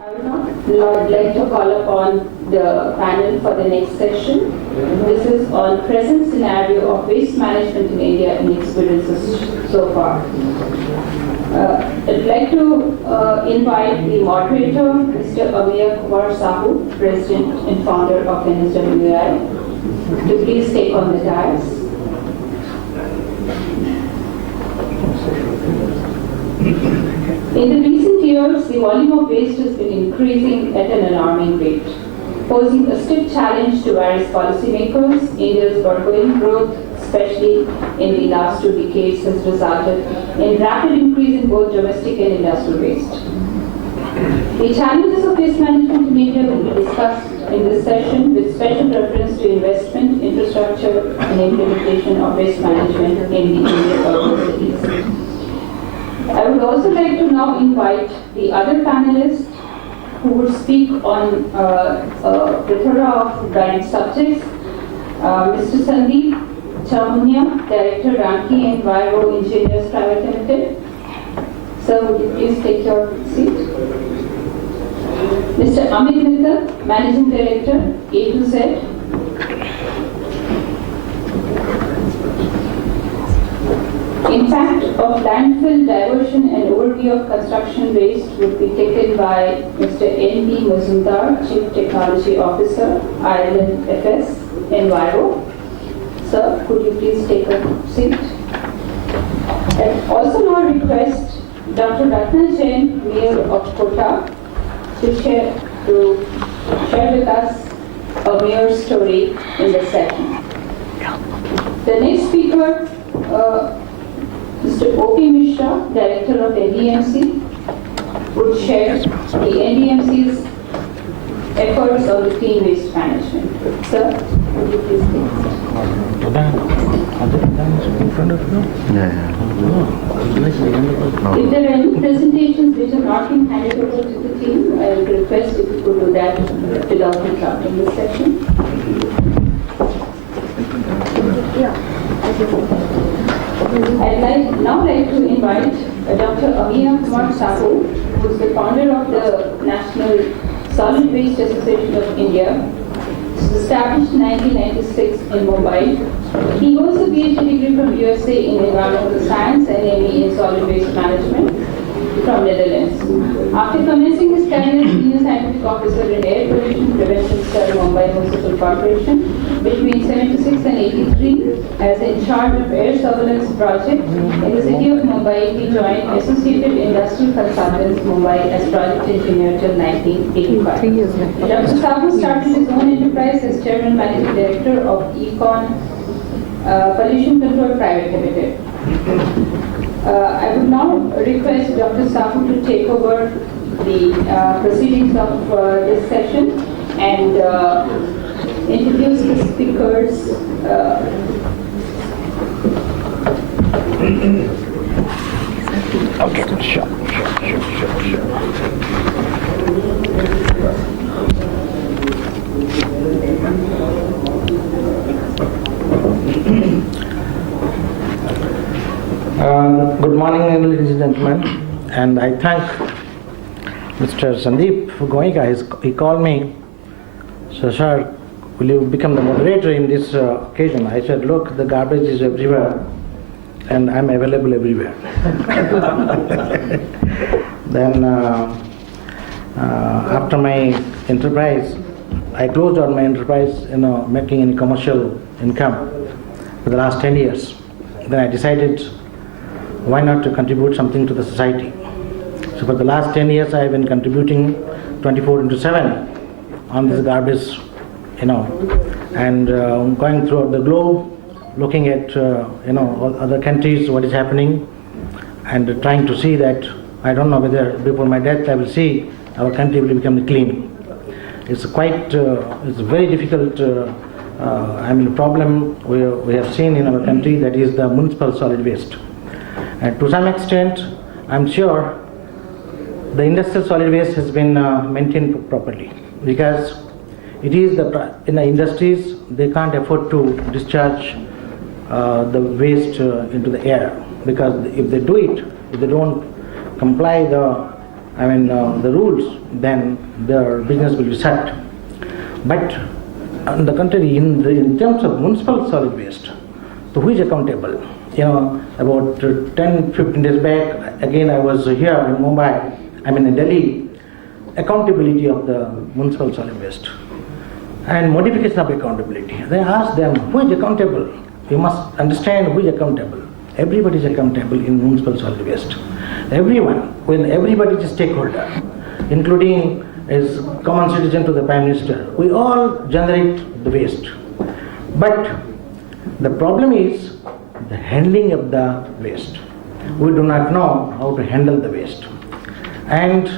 I would now like to call upon the panel for the next session. This is on present scenario of waste management in India and experiences so far. I'd like to invite the moderator, Mr. Amir Kumar Sahu, President and founder of NSWI, to please take on the dais. In the recent years, the volume of waste has been increasing at an alarming rate, posing a stiff challenge to various policymakers. India's burgeoning growth, especially in the last 2 decades, has resulted in rapid increase in both domestic and industrial waste. The challenges of waste management in India will be discussed in this session with special reference to investment, infrastructure, and implementation of waste management in the Indian urban cities. I would also like to now invite the other panelists who would speak on a plethora of varied subjects. Mr. Sandeep Chamunia, Director, Ranki and Enviro Engineers Private Limited. Sir, would you please take your seat? Mr. Amit Mittal, Managing Director, A to Z. Impact of landfill diversion and overview of construction waste would be taken by Mr. N.B. Mazumdar, Chief Technology Officer, Ireland FS, Enviro. Sir, could you please take a seat? I also now request Dr. Ratna Jain, Mayor of Kota, to share with us a mayor's story in the session. The next speaker, Mr. O.P. Mishra, Director of NDMC, would share the NDMC's efforts on the clean waste management. Sir, would you please take in front of you? If there are any presentations which have not been handed over to the team, I would request if you could do that without interrupting the session. I'd now like to invite Dr. Amir Kumar Sahu, who is the founder of the National Solid Waste Association of India. It was established in 1996 in Mumbai. He holds a PhD degree from USA in Environmental Science and ME in Solid Waste Management from Netherlands. After commencing his career as Senior Scientific Officer in Air Pollution Prevention Cell, Mumbai Municipal Corporation, between 76 and 83, as in charge of Air Surveillance Project in the city of Mumbai, he joined Associated Industrial Consultants Mumbai as project engineer till 1985. 3 years later. Dr. Sahu started his own enterprise as Chairman Managing Director of Econ Pollution Control Private Limited. I would now request Dr. Sahu to take over the proceedings of this session and introduce the speakers. Okay, sure. Good morning, ladies and gentlemen, and I thank Mr. Sandeep Goenka. He called me, so sir, will you become the moderator in this occasion? I said, look, the garbage is everywhere and I'm available everywhere. Then after my enterprise, I closed down my enterprise, making any commercial income for the last 10 years. Then I decided, why not to contribute something to the society? So for the last 10 years, I have been contributing 24/7 on this garbage, and going throughout the globe, looking at, all other countries, what is happening, and trying to see that, I don't know whether before my death I will see our country will become clean. It's it's very difficult, problem we have seen in our country, that is the municipal solid waste. And to some extent, I'm sure the industrial solid waste has been maintained properly, because it is in the industries, they can't afford to discharge the waste into the air, because if they do it, if they don't comply the the rules, then their business will be shut. But on the contrary, in terms of municipal solid waste, so who is accountable? About 10-15 days back, again I was here in Mumbai, in Delhi, accountability of the municipal solid waste and modification of accountability. They asked them, who is accountable? You must understand who is accountable. Everybody is accountable in municipal solid waste. Everyone, when everybody is a stakeholder, including as common citizen to the Prime Minister, we all generate the waste. But the problem is the handling of the waste. We do not know how to handle the waste. And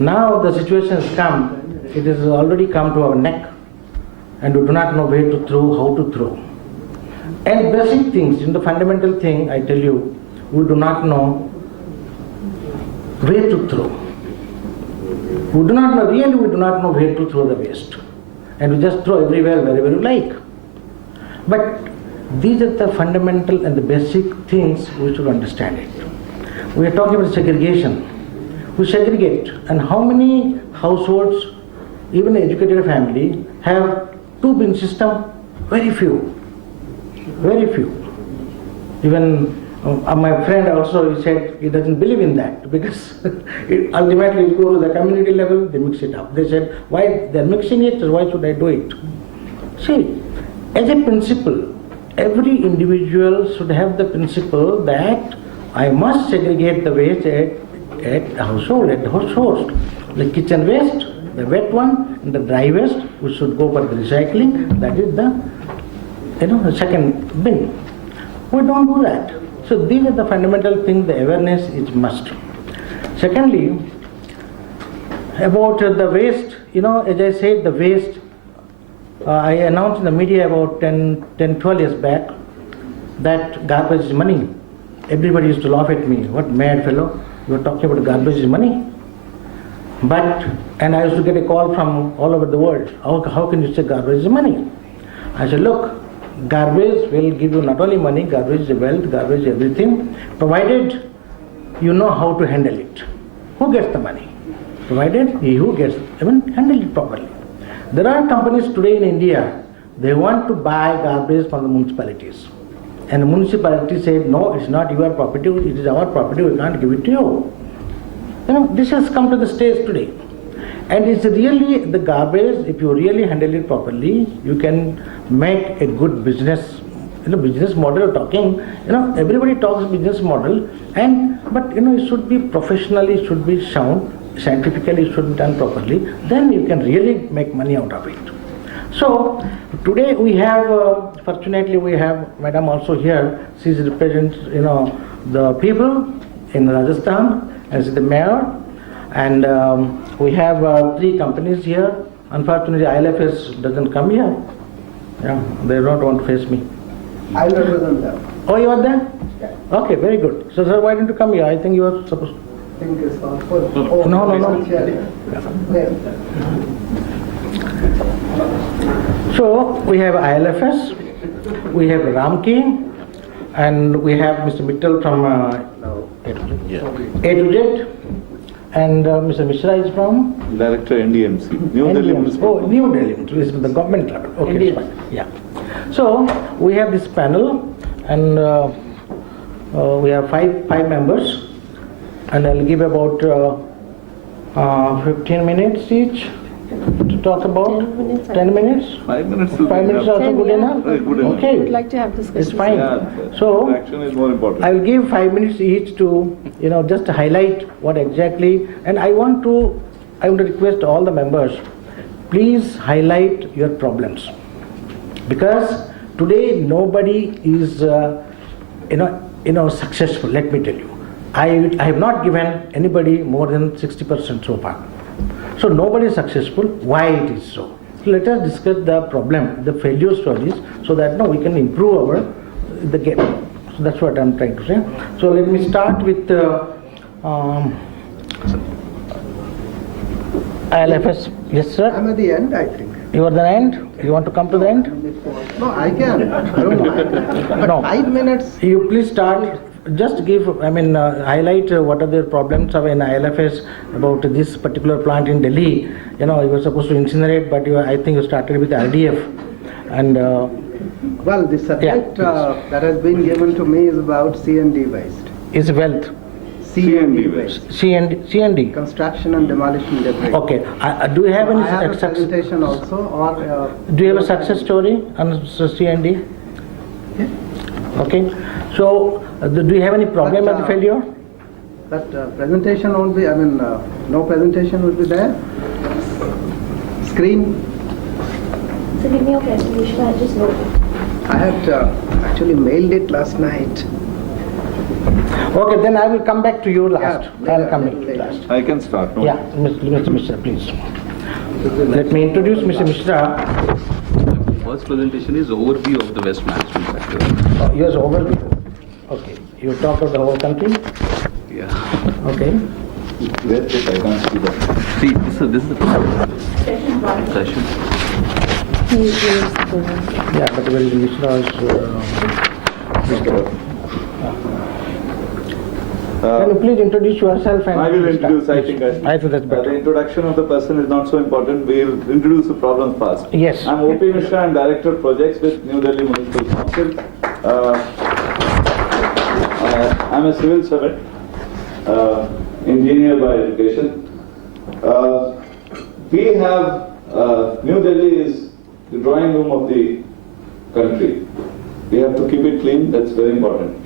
now the situation has come, it has already come to our neck, and we do not know where to throw, how to throw. And basic things, the fundamental thing, I tell you, we do not know where to throw. We do not know where to throw the waste. And we just throw everywhere, wherever you like. But these are the fundamental and the basic things we should understand it. We are talking about segregation. We segregate, and how many households, even an educated family, have two bin system? Very few. Very few. Even my friend also, he said he doesn't believe in that, because ultimately it goes to the community level, they mix it up. They said, why they're mixing it, so why should I do it? See, as a principle, every individual should have the principle that I must segregate the waste at the household, at the household. The kitchen waste, the wet one, and the dry waste, we should go for the recycling. That is the second bin. We don't do that. So these are the fundamental things. The awareness is must. Secondly, about the waste, as I said, the waste. I announced in the media about 10-12 years back that garbage is money. Everybody used to laugh at me. What mad fellow, you are talking about garbage is money? And I used to get a call from all over the world. How can you say garbage is money? I said, look, garbage will give you not only money, garbage is wealth, garbage is everything, provided you know how to handle it. Who gets the money? Provided he who gets, handle it properly. There are companies today in India, they want to buy garbage from the municipalities. And the municipality said, no, it's not your property, it is our property, we can't give it to you. This has come to the stage today. And it's really the garbage, if you really handle it properly, you can make a good business. Business model talking, everybody talks business model, but it should be professionally, it should be sound, scientifically it should be done properly, then you can really make money out of it. So today we have, fortunately we have Madam also here. She represents, the people in Rajasthan, and she's the mayor. And we have 3 companies here. Unfortunately, ILFS doesn't come here. Yeah, they don't want to face me. I represent them. Oh, you are there? Yeah. Okay, very good. So, sir, why didn't you come here? I think you are supposed to. I think it's not full. Oh, No. Yeah. So we have ILFS, we have Ramki, and we have Mr. Mittal from A to Z, and Mr. Mishra is from? Director NDMC, New Delhi Municipal. Oh, New Delhi, this is the government level. Okay, fine. Yeah. So we have this panel, and we have five members, and I'll give about 15 minutes each to talk about. 10 minutes? 5 minutes. 5 minutes also good enough? Good enough. Okay. We'd like to have discussion. It's fine. Yeah, So action is more important. I will give 5 minutes each to, just to highlight what exactly, and I want to request all the members, please highlight your problems. Because today nobody is, successful, let me tell you. I have not given anybody more than 60% so far. So nobody is successful. Why it is so? So let us discuss the problem, the failure stories, so that we can improve the game. So that's what I'm trying to say. So let me start with ILFS. Yes, sir. I'm at the end, I think. You are the end? You want to come to the end? No, I can. I don't mind. But No. 5 minutes. You please start just give, highlight what are the problems of in ILFS about this particular plant in Delhi. You know, you were supposed to incinerate, but I think you started with RDF. And Well, the subject that has been given to me is about C&D waste. is wealth. C&D waste. C&D. Construction and demolition debris. Okay. Do you have any I have a success? presentation also, or... Do you have a success story on C&D? Okay. So, do you have any problem But, at the failure? That presentation won't be, no presentation will be there. Screen. So give me your presentation, I'll just note it. I had actually mailed it last night. Okay, then I will come back to you last. Yeah, I will come back later, to you later. last. I can start. No? Yeah, Mr. Mishra, please. Let me introduce Mr. Mishra. First presentation is overview of the waste management sector. Yours overview. Okay, you talk of the whole country. Yeah. Okay. Where is I can't see that. See, this is the Session-1. session. Yeah, but where is Mishra's? Can you please introduce yourself and I will start, introduce, I please. think I think that's the better. introduction of the person is not so important. We'll introduce the problem first. Yes. I'm O.P. Mishra, I'm Director of Projects with New Delhi Municipal Council. I'm a civil servant, engineer by education. We have, New Delhi is the drawing room of the country. We have to keep it clean, that's very important.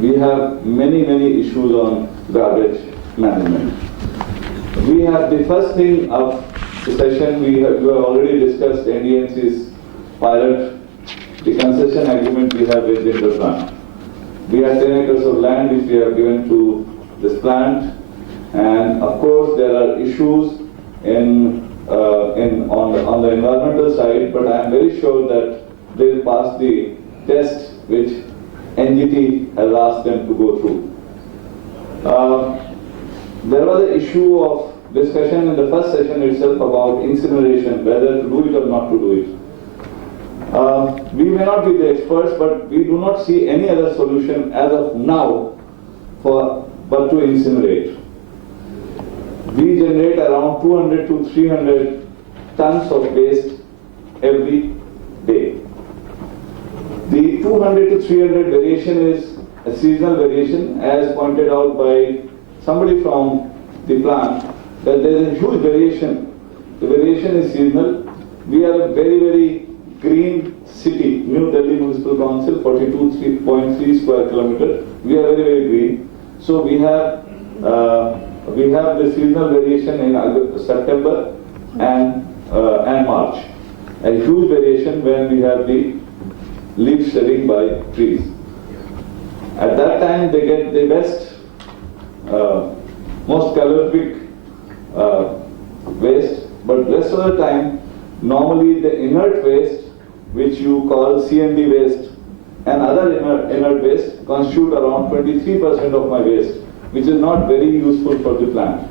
We have many issues on garbage management. We have the first thing of the session, we have already discussed NDMC's pilot, the concession agreement we have with the plant. We have 10 acres of land which we have given to this plant, and of course there are issues on the environmental side, but I am very sure that they will pass the test which NGT has asked them to go through. There was the issue of discussion in the first session itself about incineration, whether to do it or not to do it. We may not be the experts, but we do not see any other solution as of now but to incinerate. We generate around 200 to 300 tons of waste every day. The 200 to 300 variation is a seasonal variation, as pointed out by somebody from the plant, that there is a huge variation. The variation is seasonal. We are a very green city, New Delhi Municipal Council, 42.3 square kilometer. We are very green. So we have the seasonal variation in September and March. A huge variation when we have the leaf shedding by trees. At that time they get the best, most calorific waste, but rest of the time normally the inert waste, which you call C&D waste, and other inert waste constitute around 23% of my waste, which is not very useful for the plant.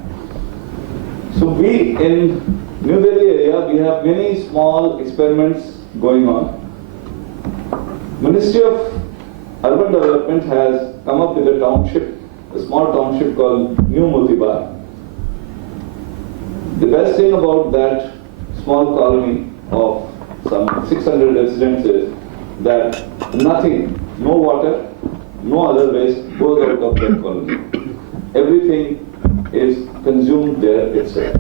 So we in New Delhi area, we have many small experiments going on. Ministry of Urban Development has come up with a township, a small township called New Motibar. The best thing about that small colony of some 600 residents is that nothing, no water, no other waste goes out of that colony. Everything is consumed there itself.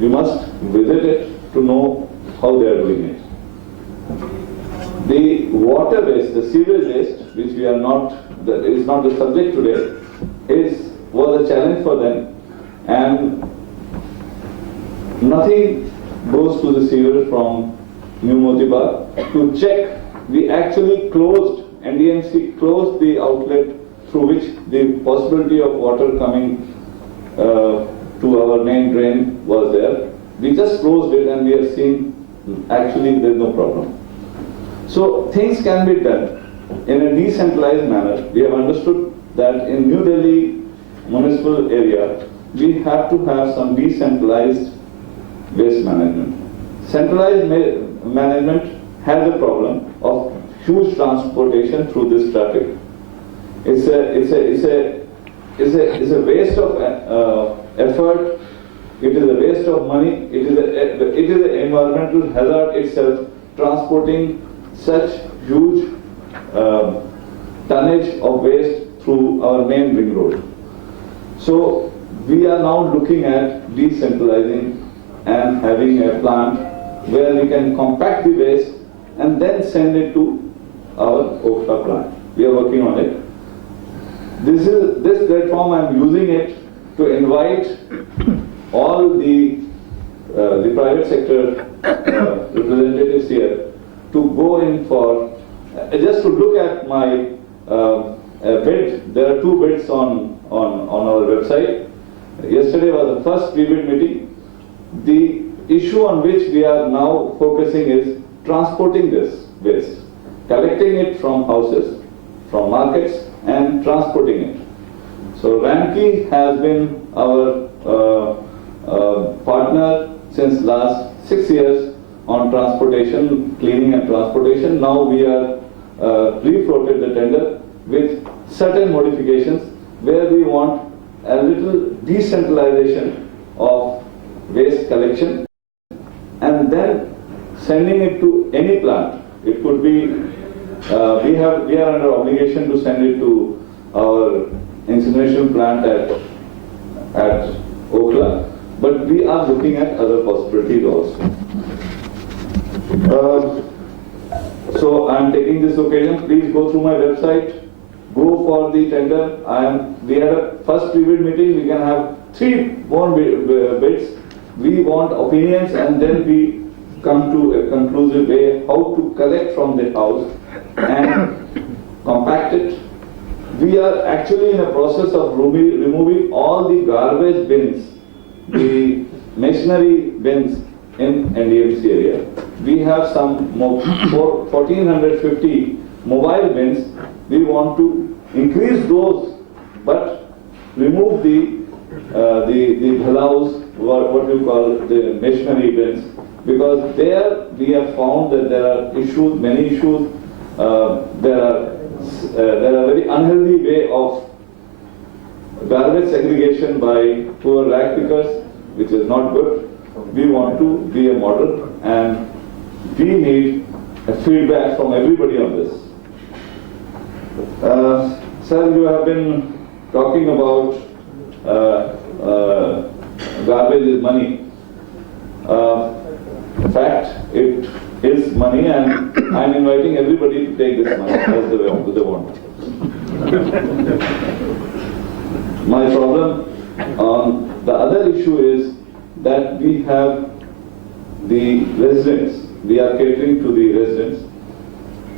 You must visit it to know how they are doing it. The water waste, the sewage waste, which we are not, that is not the subject today, was a challenge for them, and nothing goes to the sewer from New Motibar. To check, we actually closed, NDMC closed the outlet through which the possibility of water coming to our main drain was there. We just closed it and we have seen actually there is no problem. So things can be done in a decentralized manner. We have understood that in New Delhi municipal area, we have to have some decentralized waste management. Centralized management has a problem of huge transportation through this traffic. It's a waste of effort. It is a waste of money. It is an environmental hazard itself, transporting such huge tonnage of waste through our main ring road. So we are now looking at decentralizing and having a plant where we can compact the waste and then send it to our Okhla plant. We are working on it. This platform, I am using it to invite all the private sector representatives here to go in for, just to look at my bid. There are 2 bids on our website. Yesterday was the first pre-bid meeting. The issue on which we are now focusing is transporting this waste, collecting it from houses, from markets, and transporting it. So Ramki has been our partner since last 6 years on transportation, cleaning and transportation. Now we are refloated the tender with certain modifications where we want a little decentralization of waste collection and then sending it to any plant. It could be, we are under obligation to send it to our incineration plant at Okhla, but we are looking at other possibilities also. So I am taking this occasion, please go through my website, go for the tender. We had a first pre-bid meeting, we can have 3 more bids. We want opinions and then we come to a conclusive way how to collect from the house and compact it. We are actually in a process of removing all the garbage bins, the machinery bins in NDMC area. We have some 1450 mobile bins. We want to increase those, but remove the bhalaus, what you call the machinery bins, because there we have found that there are issues, many issues. There are very unhealthy way of garbage segregation by poor rag pickers, which is not good. We want to be a model and we need a feedback from everybody on this. Sir, you have been talking about garbage is money. In fact, it is money, and I am inviting everybody to take this money as they want. My problem on the other issue is that we have the residents, we are catering to the residents,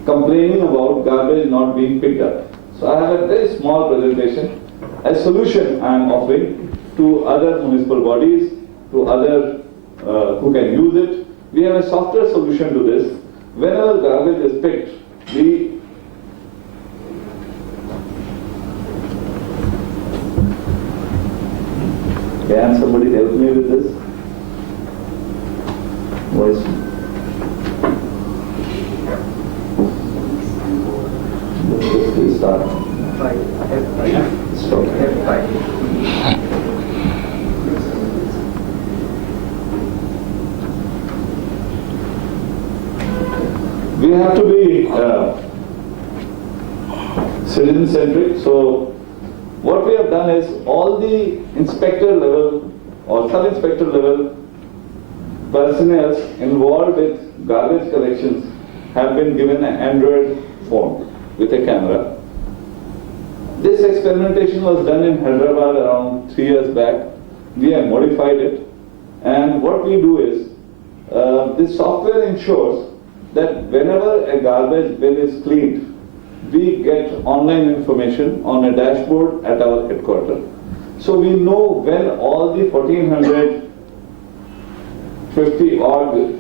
complaining about garbage not being picked up. So I have a very small presentation, a solution I am offering to other municipal bodies, to other who can use it. We have a software solution to this. Whenever garbage is picked, can somebody help me with this? Voice. Please start. Stop. We have to be citizen-centric. So what we have done is all the inspector level or sub-inspector level personnel involved with garbage collections have been given an Android phone with a camera. This experimentation was done in Hyderabad around 3 years back. We have modified it, and what we do is this software ensures that whenever a garbage bin is cleaned, we get online information on a dashboard at our headquarters. So we know when all the 1450 odd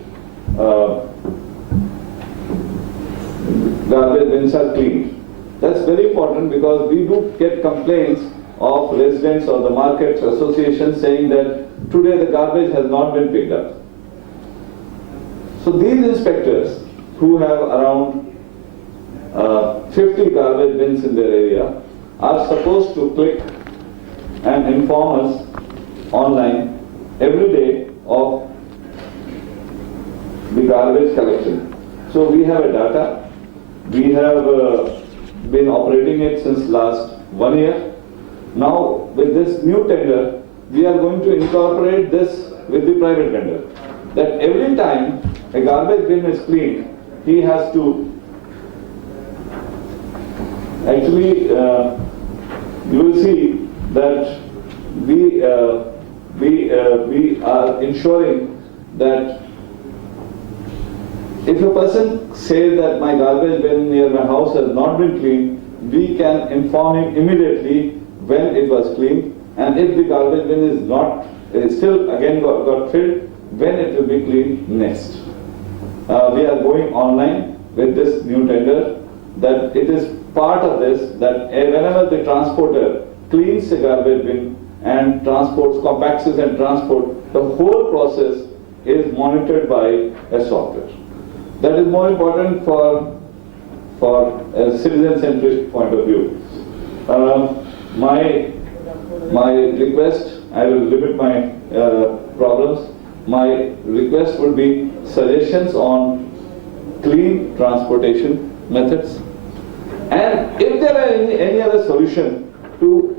garbage bins are cleaned. That's very important because we do get complaints of residents or the market association saying that today the garbage has not been picked up. So these inspectors who have around 50 garbage bins in their area are supposed to click and inform us online every day of the garbage collection. So we have a data. We have been operating it since last 1 year. Now with this new tender, we are going to incorporate this with the private vendor. That every time a garbage bin is cleaned, he has to actually, you will see that we are ensuring that if a person says that my garbage bin near my house has not been cleaned, we can inform him immediately when it was cleaned, and if the garbage bin is not, still again got filled, when it will be cleaned next. We are going online with this new tender, that it is part of this, that whenever the transporter cleans the garbage bin and transports, compacts it and transport, the whole process is monitored by a software. That is more important for a citizen-centric point of view. My request, I will limit my problems. My request would be suggestions on clean transportation methods, and if there are any other solution to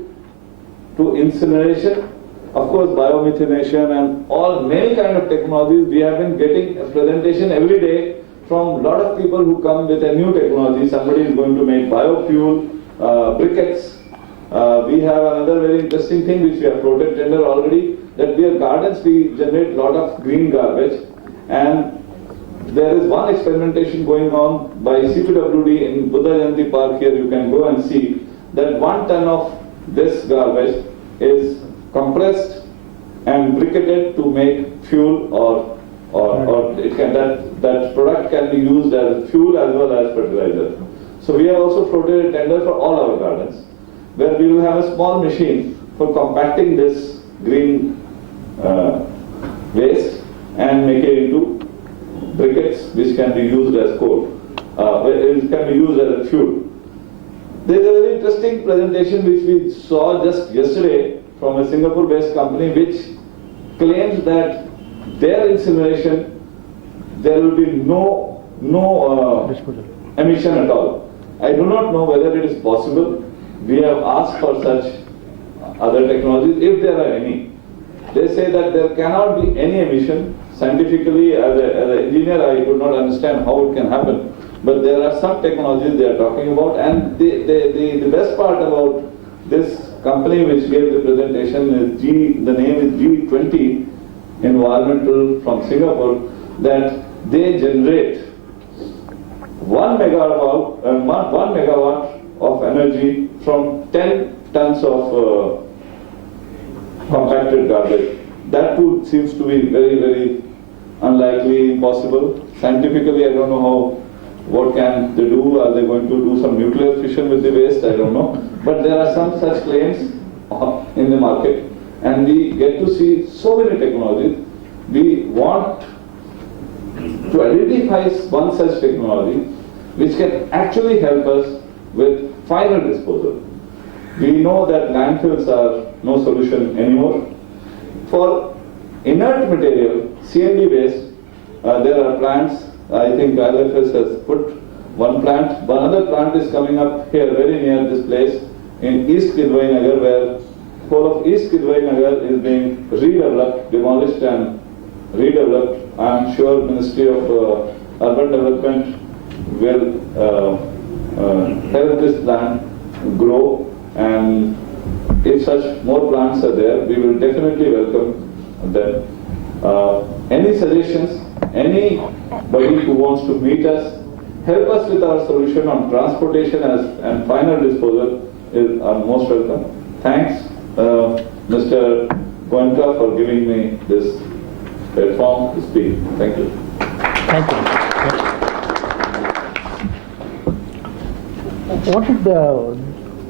incineration, of course biomethanation and many kind of technologies. We have been getting a presentation every day from a lot of people who come with a new technology. Somebody is going to make biofuel, briquettes. We have another very interesting thing which we have floated tender already, that we have gardens, we generate a lot of green garbage, and there is one experimentation going on by CPWD in Buddha Jayanti Park here. You can go and see that 1 ton of this garbage is compressed and briquetted to make fuel, or it can, that product can be used as fuel as well as fertilizer. So we have also floated a tender for all our gardens, where we will have a small machine for compacting this green waste and make it into briquettes which can be used as coal, it can be used as a fuel. There is a very interesting presentation which we saw just yesterday from a Singapore-based company which claims that their incineration, there will be no emission at all. I do not know whether it is possible. We have asked for such other technologies, if there are any. They say that there cannot be any emission. Scientifically, as an engineer, I could not understand how it can happen. But there are some technologies they are talking about, and the best part about this company which gave the presentation is the name is G20 Environmental from Singapore, that they generate 1 megawatt of energy from 10 tons of compacted garbage. That too seems to be very, very unlikely, impossible. Scientifically, I don't know what can they do. Are they going to do some nuclear fission with the waste? I don't know. But there are some such claims in the market, and we get to see so many technologies. We want to identify one such technology which can actually help us with final disposal. We know that landfills are no solution anymore. For inert material, CND waste, there are plants. I think ILFS has put one plant. One other plant is coming up here very near this place in East Kidwai Nagar, where whole of East Kidwai Nagar is being redeveloped, demolished and redeveloped. I am sure Ministry of Urban Development will help this plant grow, and if such more plants are there, we will definitely welcome them. Any suggestions, anybody who wants to meet us, help us with our solution on transportation and final disposal are most welcome. Thanks, Mr. Goenka, for giving me this platform to speak. Thank you. Thank you. What is the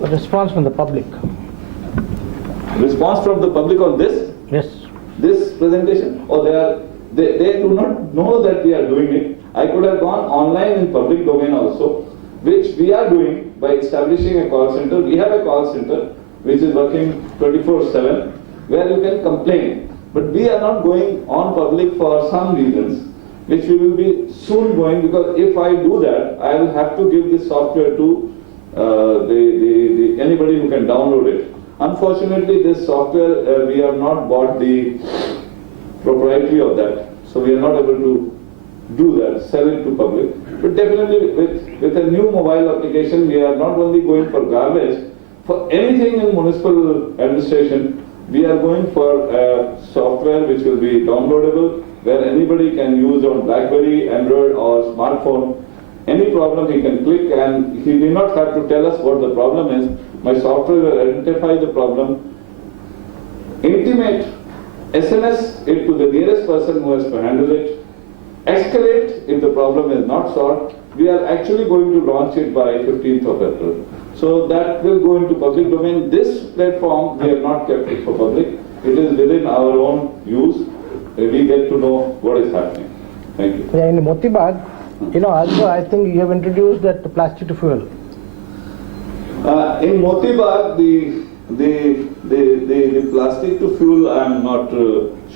response from the public? Response from the public on this? Yes. This presentation? Or they do not know that we are doing it. I could have gone online in public domain also, which we are doing, by establishing a call center. We have a call center which is working 24/7 where you can complain. But we are not going on public for some reasons, which we will be soon going, because if I do that, I will have to give this software to anybody who can download it. Unfortunately, this software, we have not bought the proprietary of that, so we are not able to do that, sell it to public. But definitely with a new mobile application, we are not only going for garbage, for anything in municipal administration, we are going for a software which will be downloadable, where anybody can use on BlackBerry, Android or smartphone. Any problem he can click, and he will not have to tell us what the problem is. My software will identify the problem, intimate, SMS it to the nearest person who has to handle it, escalate if the problem is not solved. We are actually going to launch it by 15th of April. So that will go into public domain. This platform, we have not kept it for public. It is within our own use. We get to know what is happening. Thank you. Yeah, in Motibag, also I think you have introduced that plastic to fuel. In Motibag, the plastic to fuel, I am not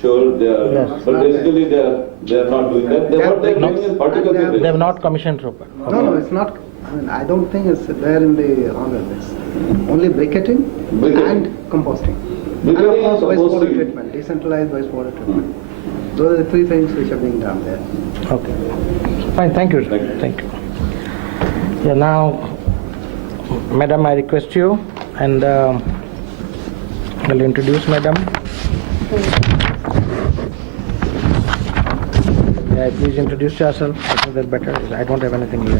sure they are, Yes. but basically they are not doing that. What they are doing is particular. They have not commissioned Roper. No, it's not. I mean, I don't think it's there in the order list. Only briquetting and composting. Briquetting and wastewater composting. treatment, decentralized wastewater treatment. Those are the three things which are being done there. Okay. Fine, thank you. Thank you. Yeah, now, Madam, I request you, and I'll introduce Madam. Yeah, please introduce yourself. I think that's better. I don't have anything here.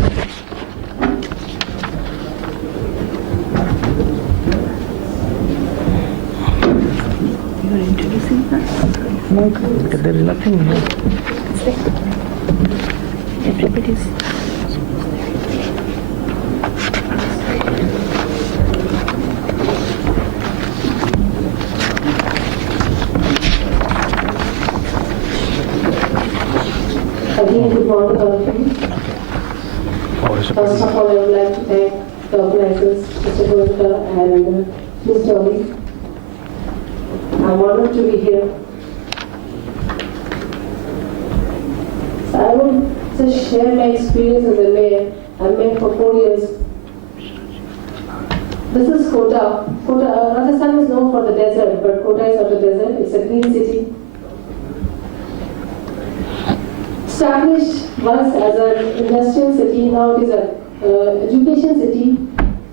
You are introducing her? No, because there is nothing here. Everybody's. Again, good morning, all of you. First of all, I would like to thank the organizers, Mr. Gurukar and Ms. Dolly. I'm honored to be here. So I will just share my experience as a mayor. I'm mayor for 4 years. This is Kota. Rajasthan is known for the desert, but Kota is not a desert. It's a green city. Established once as an industrial city, now it is an education city,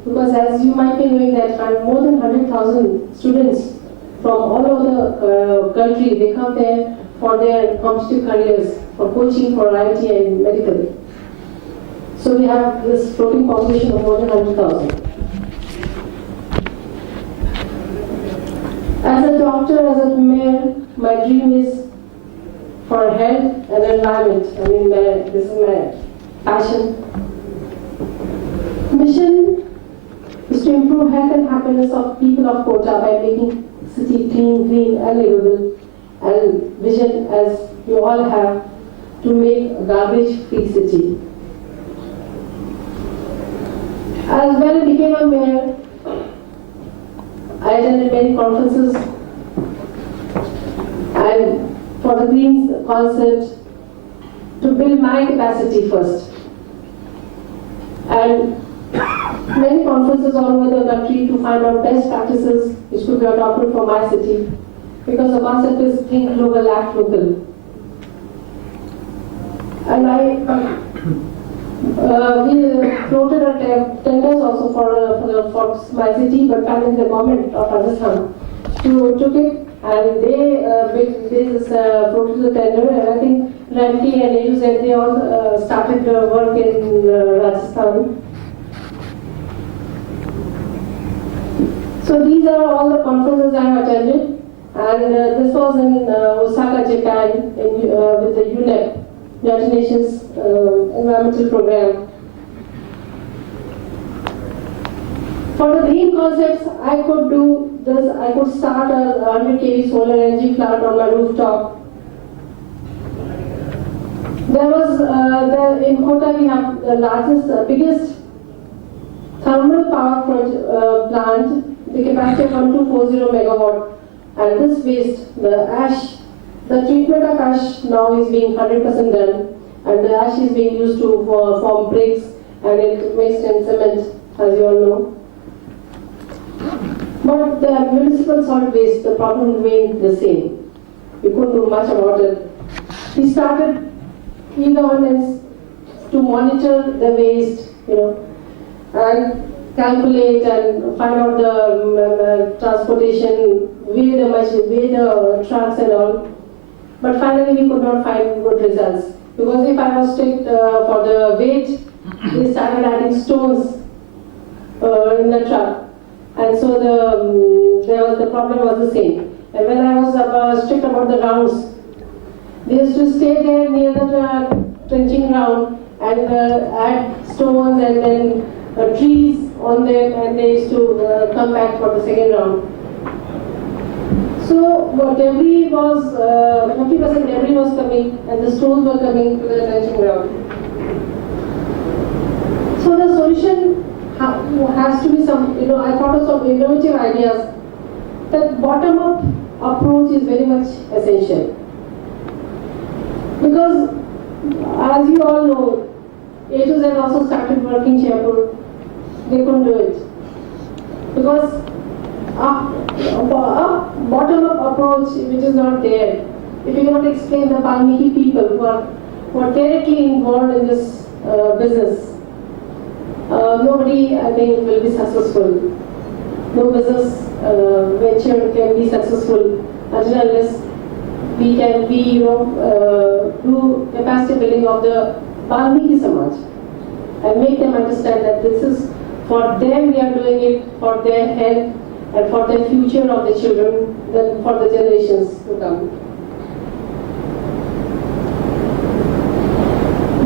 because as you might be knowing that more than 100,000 students from all over the country, they come there for their competitive careers, for coaching, for IT and medical. So we have this floating population of more than 100,000. As a doctor, as a mayor, my dream is for health and environment. I mean, this is my passion. Mission is to improve health and happiness of people of Kota by making city clean, green and livable, and vision, as you all have, to make a garbage-free city. As when I became a mayor, I attended many conferences and for the Green concept, to build my capacity first. And many conferences all over the country to find out best practices which could be adopted for my city, because the concept is think global, act local. And we floated at tenders also for my city, but finally the government of Rajasthan took it. And they floated the tender, and I think Ramki and AUZ, they all started work in Rajasthan. So these are all the conferences I have attended, and this was in Osaka, Japan, with the UNEP, United Nations Environmental Program. For the green concepts, I could do this. I could start a 100 kV solar energy plant on my rooftop. There was in Kota we have the biggest thermal power plant, the capacity of 1240 megawatt, and this waste, the ash, the treatment of ash now is being 100% done, and the ash is being used to form bricks, and it makes in cement, as you all know. But the municipal solid waste, the problem remained the same. We couldn't do much about it. We started e-governance to monitor the waste, and calculate and find out the transportation, weigh the trucks and all. But finally we could not find good results. Because if I was strict for the weight, they started adding stones in the truck. And so the problem was the same. And when I was strict about the rounds, they used to stay there near the trenching ground and add stones and then trees on them, and they used to come back for the second round. So debris was, 50% debris was coming and the stones were coming to the trenching ground. So the solution has to be some, I thought of some innovative ideas. That bottom-up approach is very much essential. Because as you all know, A to Z also started working in Jaipur. They couldn't do it. Because a bottom-up approach which is not there, if you cannot explain the Valmiki people who are directly involved in this business, nobody, I think, will be successful. No business venture can be successful until unless we can do capacity building of the Valmiki Samaj and make them understand that this is for them, we are doing it for their health and for the future of the children, for the generations to come.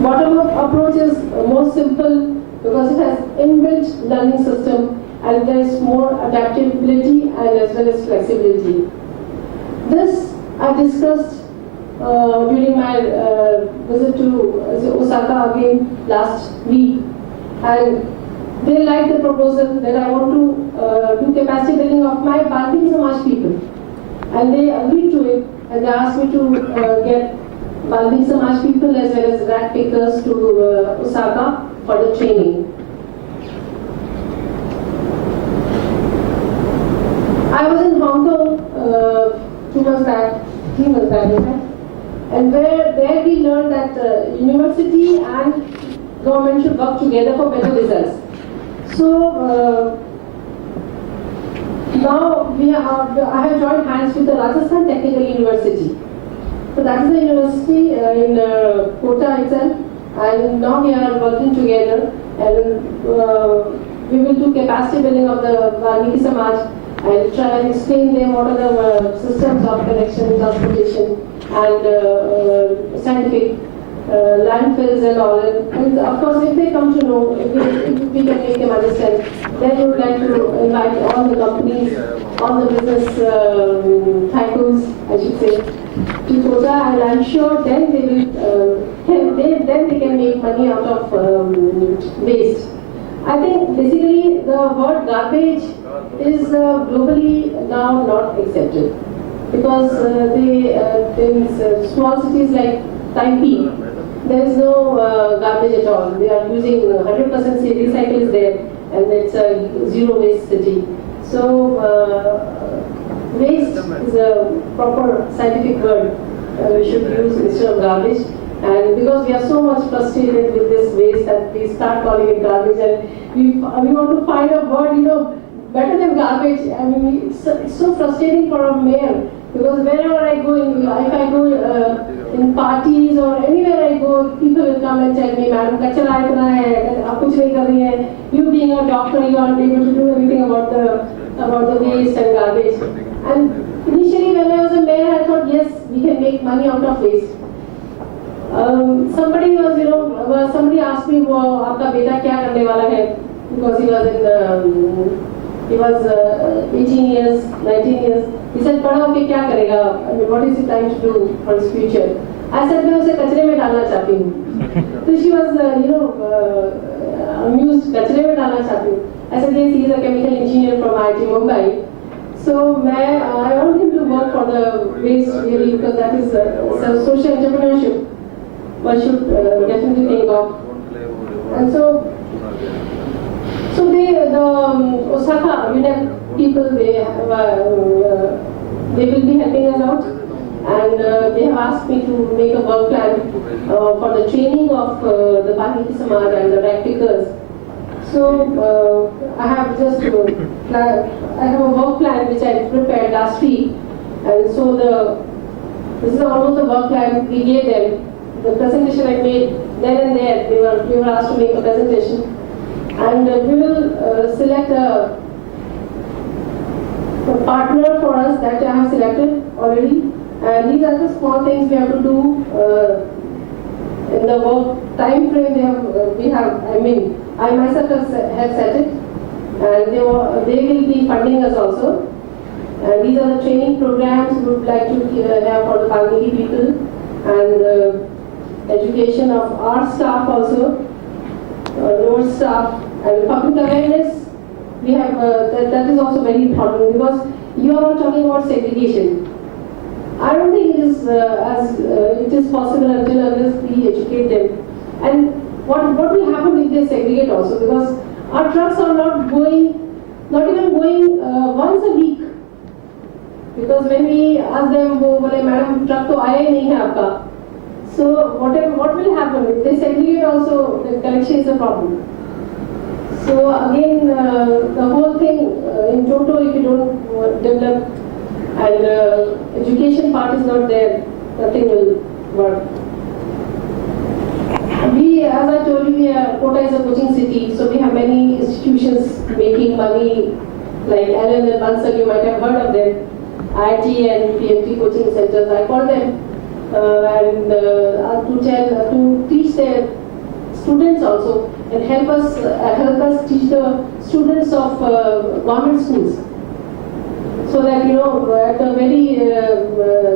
Bottom-up approach is more simple because it has inbuilt learning system and there is more adaptability and as well as flexibility. This I discussed during my visit to Osaka again last week, and they liked the proposal that I want to do capacity building of my Valmiki Samaj people, and they agreed to it, and they asked me to get Valmiki Samaj people as well as rag pickers to Osaka for the training. I was in Hong Kong 3 months back, in fact, and there we learned that university and government should work together for better results. So now I have joined hands with the Rajasthan Technical University. So that is a university in Kota itself, and now we are working together, and we will do capacity building of the Valmiki Samaj and try and explain them what are the systems of connection, transportation, and scientific landfills and all. And of course, if they come to know, if we can make them understand, then we would like to invite all the companies, all the business tycoons, I should say, to Kota, and I'm sure then they will, then they can make money out of waste. I think basically the word garbage is globally now not accepted, because in small cities like Taipei, there is no garbage at all. They are using 100% recycle is there, and it's a zero waste city. So waste is a proper scientific word we should use instead of garbage. And because we are so much frustrated with this waste that we start calling it garbage, and we want to find a word, better than garbage. I mean, it's so frustrating for a mayor, because wherever I go, if I go in parties or anywhere I go, people will come and tell me, "Madam, kachra itna hai, aap kuch nahi kar rahi hai." You being a doctor, you aren't able to do anything about the waste and garbage. And initially, when I was a mayor, I thought, yes, we can make money out of waste. Somebody was, somebody asked me, "Aapka beta kya karne wala hai?" Because he was 18 years, 19 years. He said, "Padha hoke kya karega? I mean, what is he trying to do for his future?" I said, "मैं उसे कचरे में डालना चाहती हूँ." So she was, amused, कचरे में डालना चाहती हूँ. SNJS, he is a chemical engineer from IIT Mumbai. So I want him to work for the waste really, because that is social entrepreneurship one should definitely think of. And so the Osaka UNEP people, they will be helping us out, and they have asked me to make a work plan for the training of the Bhagirati Samaj and the rag pickers. So I have just I have a work plan which I prepared last week, and so this is almost the work plan we gave them. The presentation I made then and there, we were asked to make a presentation, and we will select a partner for us that I have selected already. And these are the small things we have to do in the work time frame I myself have set it, and they will be funding us also. And these are the training programs we would like to have for the Bangladeshi people, and education of our staff also, lower staff, and public awareness. We have that is also very important, because you are all talking about segregation. I don't think it is possible unless we educate them. And what will happen if they segregate also? Because our trucks are not even going once a week. Because when we ask them, "Madam, truck to aaya nahi hai aapka." So what will happen if they segregate also? The collection is a problem. So again, the whole thing in total, if you don't develop and education part is not there, nothing will work. As I told you, Kota is a coaching city, so we have many institutions making money, like Allen and Bansal, you might have heard of them, IIT and PMT coaching centers. I call them to teach their students also, and help us teach the students of government schools, so that at a very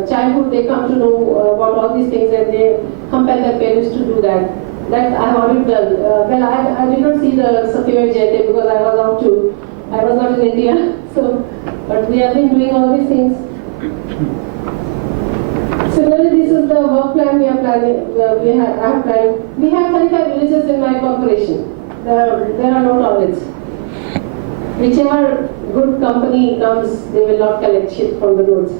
childhood they come to know about all these things, and they compel their parents to do that. That I have already done. I did not see the Satyavad Jayate because I was not in India. So, but we have been doing all these things. Similarly, this is the work plan we are planning. I have planned. We have 35 villages in my corporation. There are no toilets. Whichever good company comes, they will not collect shit from the roads.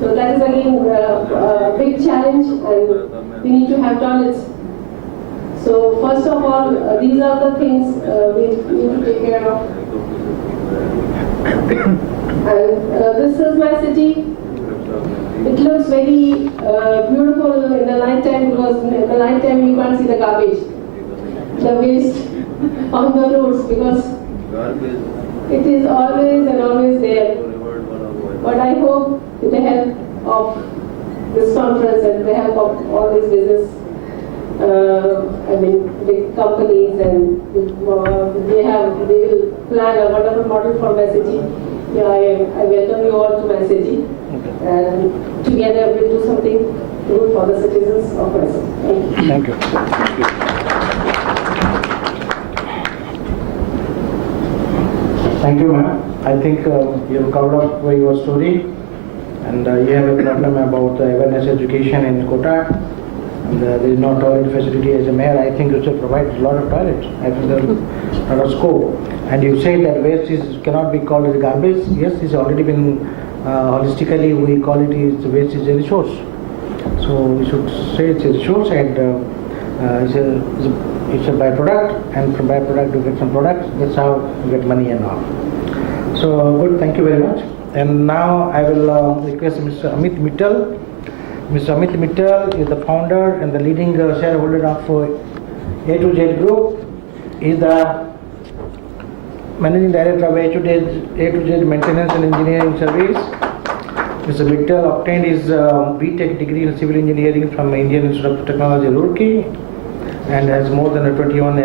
So that is again a big challenge, and we need to have toilets. So first of all, these are the things we need to take care of. And this is my city. It looks very beautiful in the night time, because in the night time you can't see the garbage, the waste on the roads, because it is always and always there. But I hope with the help of this conference and the help of all these business, big companies, and they will plan a wonderful model for my city. I welcome you all to my city, and together we'll do something good for the citizens of my city. Thank you. Thank you. Thank you, ma'am. I think you have covered up your story, and you have a problem about awareness education in Kota. And there is no toilet facility. As a mayor, I think you should provide a lot of toilets. I think there is a lot of scope. And you say that waste cannot be called as garbage. Yes, it's already been holistically we call it is waste is a resource. So we should say it's a resource, and it's a byproduct, and from byproduct you get some products. That's how you get money and all. So good, thank you very much. And now I will request Mr. Amit Mittal. Mr. Amit Mittal is the founder and the leading shareholder of A to Z Group. He is the managing director of A to Z Maintenance and Engineering Service. Mr. Mittal obtained his B.Tech degree in civil engineering from Indian Institute of Technology, Roorkee, and has more than 21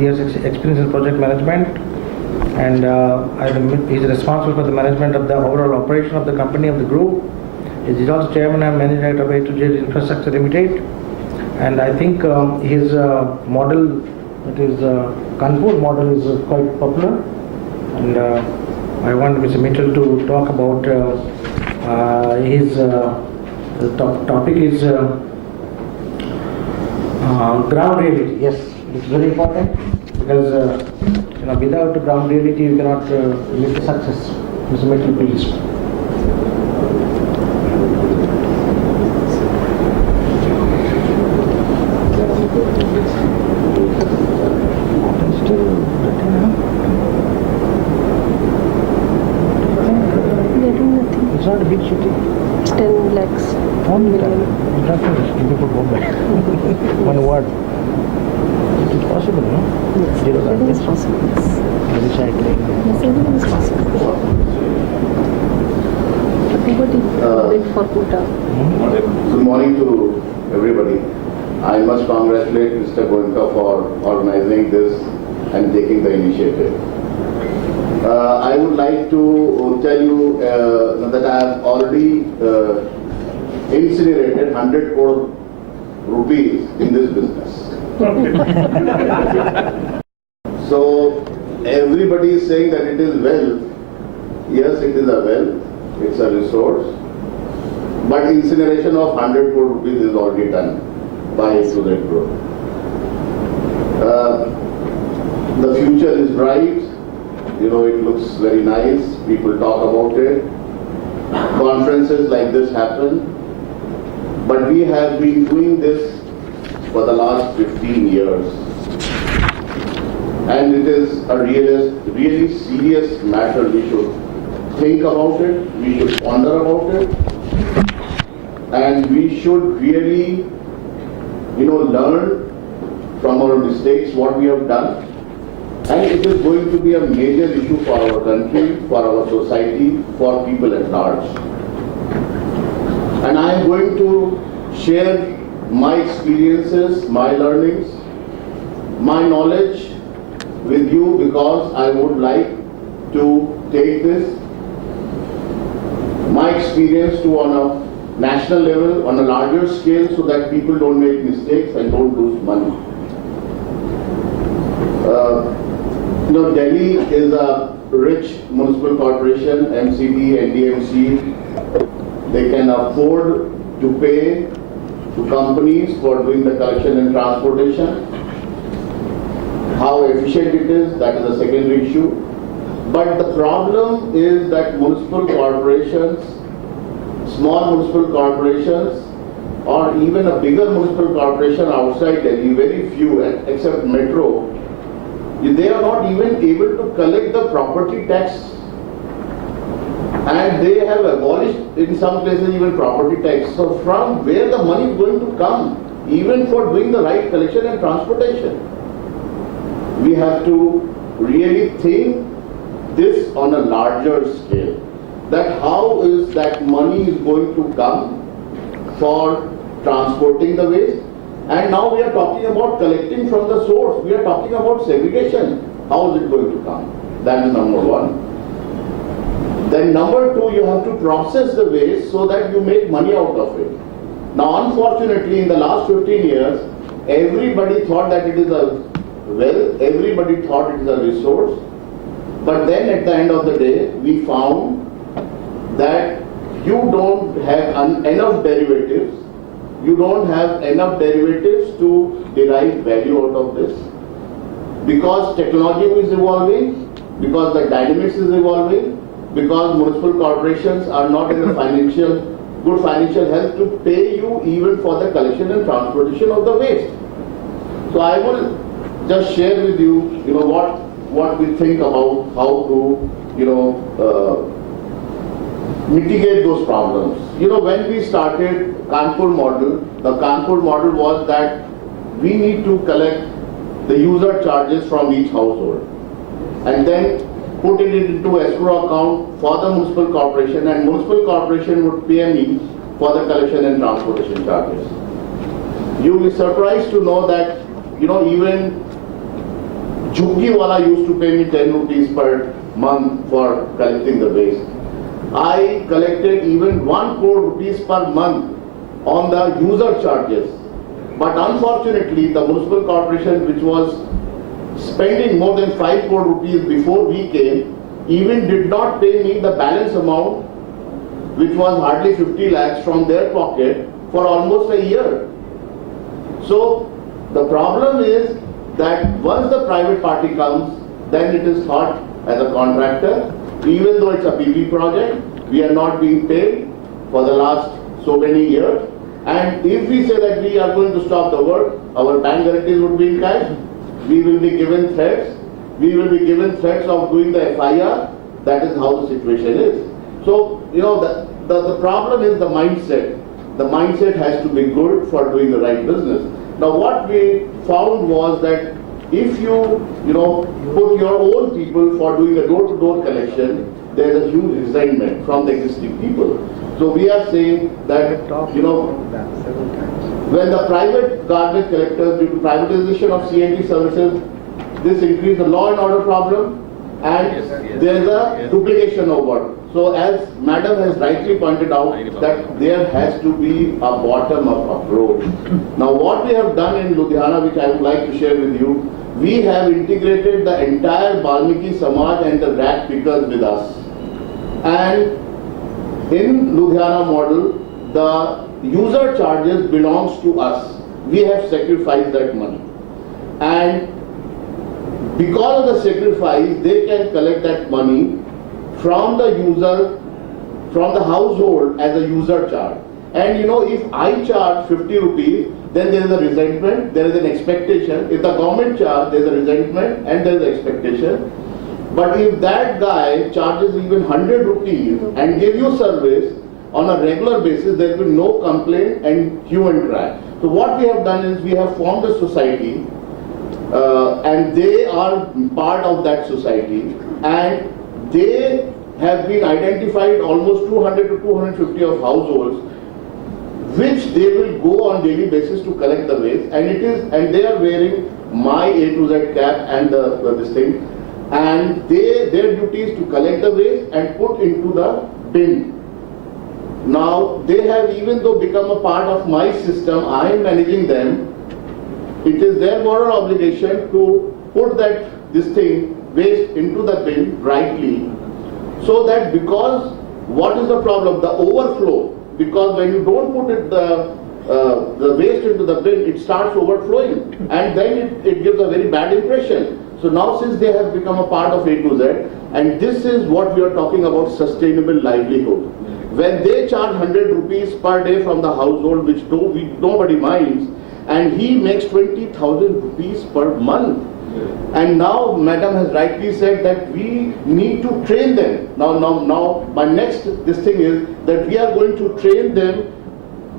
years experience in project management. And he is responsible for the management of the overall operation of the company of the group. He is also chairman and managing director of A to Z Infrastructure Limited. And I think his model that is Kanpur model is quite popular, and I want Mr. Mitchell to talk about his the topic is ground reality. Yes, it's very important because without ground reality you cannot make a success. Mr. Mitchell, please. It's not a big city. 10 lakhs. Only that. You have to give people go back. One word. It is possible, no? Yes, Zero everything is garbage. possible. Yes, Recycling. yes, everything is possible. But nobody went for quota. Good morning to everybody. I must congratulate Mr. Goenka for organizing this and taking the initiative. I would like to tell you that I have already incinerated 100 crore rupees in this business. So everybody is saying that it is well. Yes, it is a well, it's a resource. But incineration of 100 crore rupees is already done by Sudet Group. The future is bright. It looks very nice. People talk about it. Conferences like this happen. But we have been doing this for the last 15 years. And it is a really serious matter. We should think about it. We should ponder about it. And we should really, learn from our mistakes, what we have done. And it is going to be a major issue for our country, for our society, for people at large. And I am going to share my experiences, my learnings, my knowledge with you because I would like to take this, my experience to on a national level, on a larger scale so that people don't make mistakes and don't lose money. Delhi is a rich municipal corporation, MCD, NDMC. They can afford to pay to companies for doing the collection and transportation. How efficient it is, that is a secondary issue. But the problem is that municipal corporations, small municipal corporations, or even a bigger municipal corporation outside Delhi, very few except Metro, they are not even able to collect the property tax. And they have abolished in some places even property tax. So from where the money is going to come, even for doing the right collection and transportation? We have to really think this on a larger scale. That how is that money is going to come for transporting the waste? And now we are talking about collecting from the source. We are talking about segregation. How is it going to come? That is number one. Then number two, you have to process the waste so that you make money out of it. Now unfortunately in the last 15 years, everybody thought that it is a well, everybody thought it is a resource. But then at the end of the day, we found that you don't have enough derivatives. You don't have enough derivatives to derive value out of this. Because technology is evolving, because the dynamics is evolving, because municipal corporations are not in the good financial health to pay you even for the collection and transportation of the waste. So I will just share with you, what we think about how to, mitigate those problems. When we started Kanpur model, the Kanpur model was that we need to collect the user charges from each household and then put it into escrow account for the municipal corporation, and municipal corporation would pay me for the collection and transportation charges. You will be surprised to know that, even Jhuggi wala used to pay me 10 rupees per month for collecting the waste. I collected even 1 crore rupees per month on the user charges. But unfortunately, the municipal corporation, which was spending more than 5 crore rupees before we came, even did not pay me the balance amount, which was hardly 50 lakhs from their pocket for almost a year. So the problem is that once the private party comes, then it is thought as a contractor, even though it's a PP project, we are not being paid for the last so many years. And if we say that we are going to stop the work, our bank guarantees would be in cash, we will be given threats, we will be given threats of doing the FIR. That is how the situation is. So, you know, the problem is the mindset. The mindset has to be good for doing the right business. Now what we found was that if you put your own people for doing the door-to-door collection, there is a huge resentment from the existing people. So we are saying that, when the private garbage collectors, due to privatization of CNT services, this increased the law and order problem, and there is a duplication of work. So as Madam has rightly pointed out, that there has to be a bottom-up approach. Now what we have done in Ludhiana, which I would like to share with you, we have integrated the entire Valmiki Samaj and the rat pickers with us. And in Ludhiana model, the user charges belongs to us. We have sacrificed that money. And because of the sacrifice, they can collect that money from the user, from the household as a user charge. And if I charge 50 rupees, then there is a resentment, there is an expectation. If the government charges, there is a resentment and there is an expectation. But if that guy charges even 100 rupees and give you service on a regular basis, there will be no complaint and hue and cry. So what we have done is we have formed a society and they are part of that society, and they have been identified almost 200 to 250 of households which they will go on daily basis to collect the waste, and they are wearing my A to Z cap and this thing, and their duty is to collect the waste and put into the bin. Now they have, even though become a part of my system, I am managing them. It is their moral obligation to put this waste into the bin rightly, so that, because what is the problem? The overflow. Because when you don't put the waste into the bin, it starts overflowing, and then it gives a very bad impression. So now, since they have become a part of A to Z, and this is what we are talking about, sustainable livelihood. When they charge 100 rupees per day from the household, which nobody minds, and he makes 20,000 rupees per month. And now Madam has rightly said that we need to train them. Now my next thing is that we are going to train them,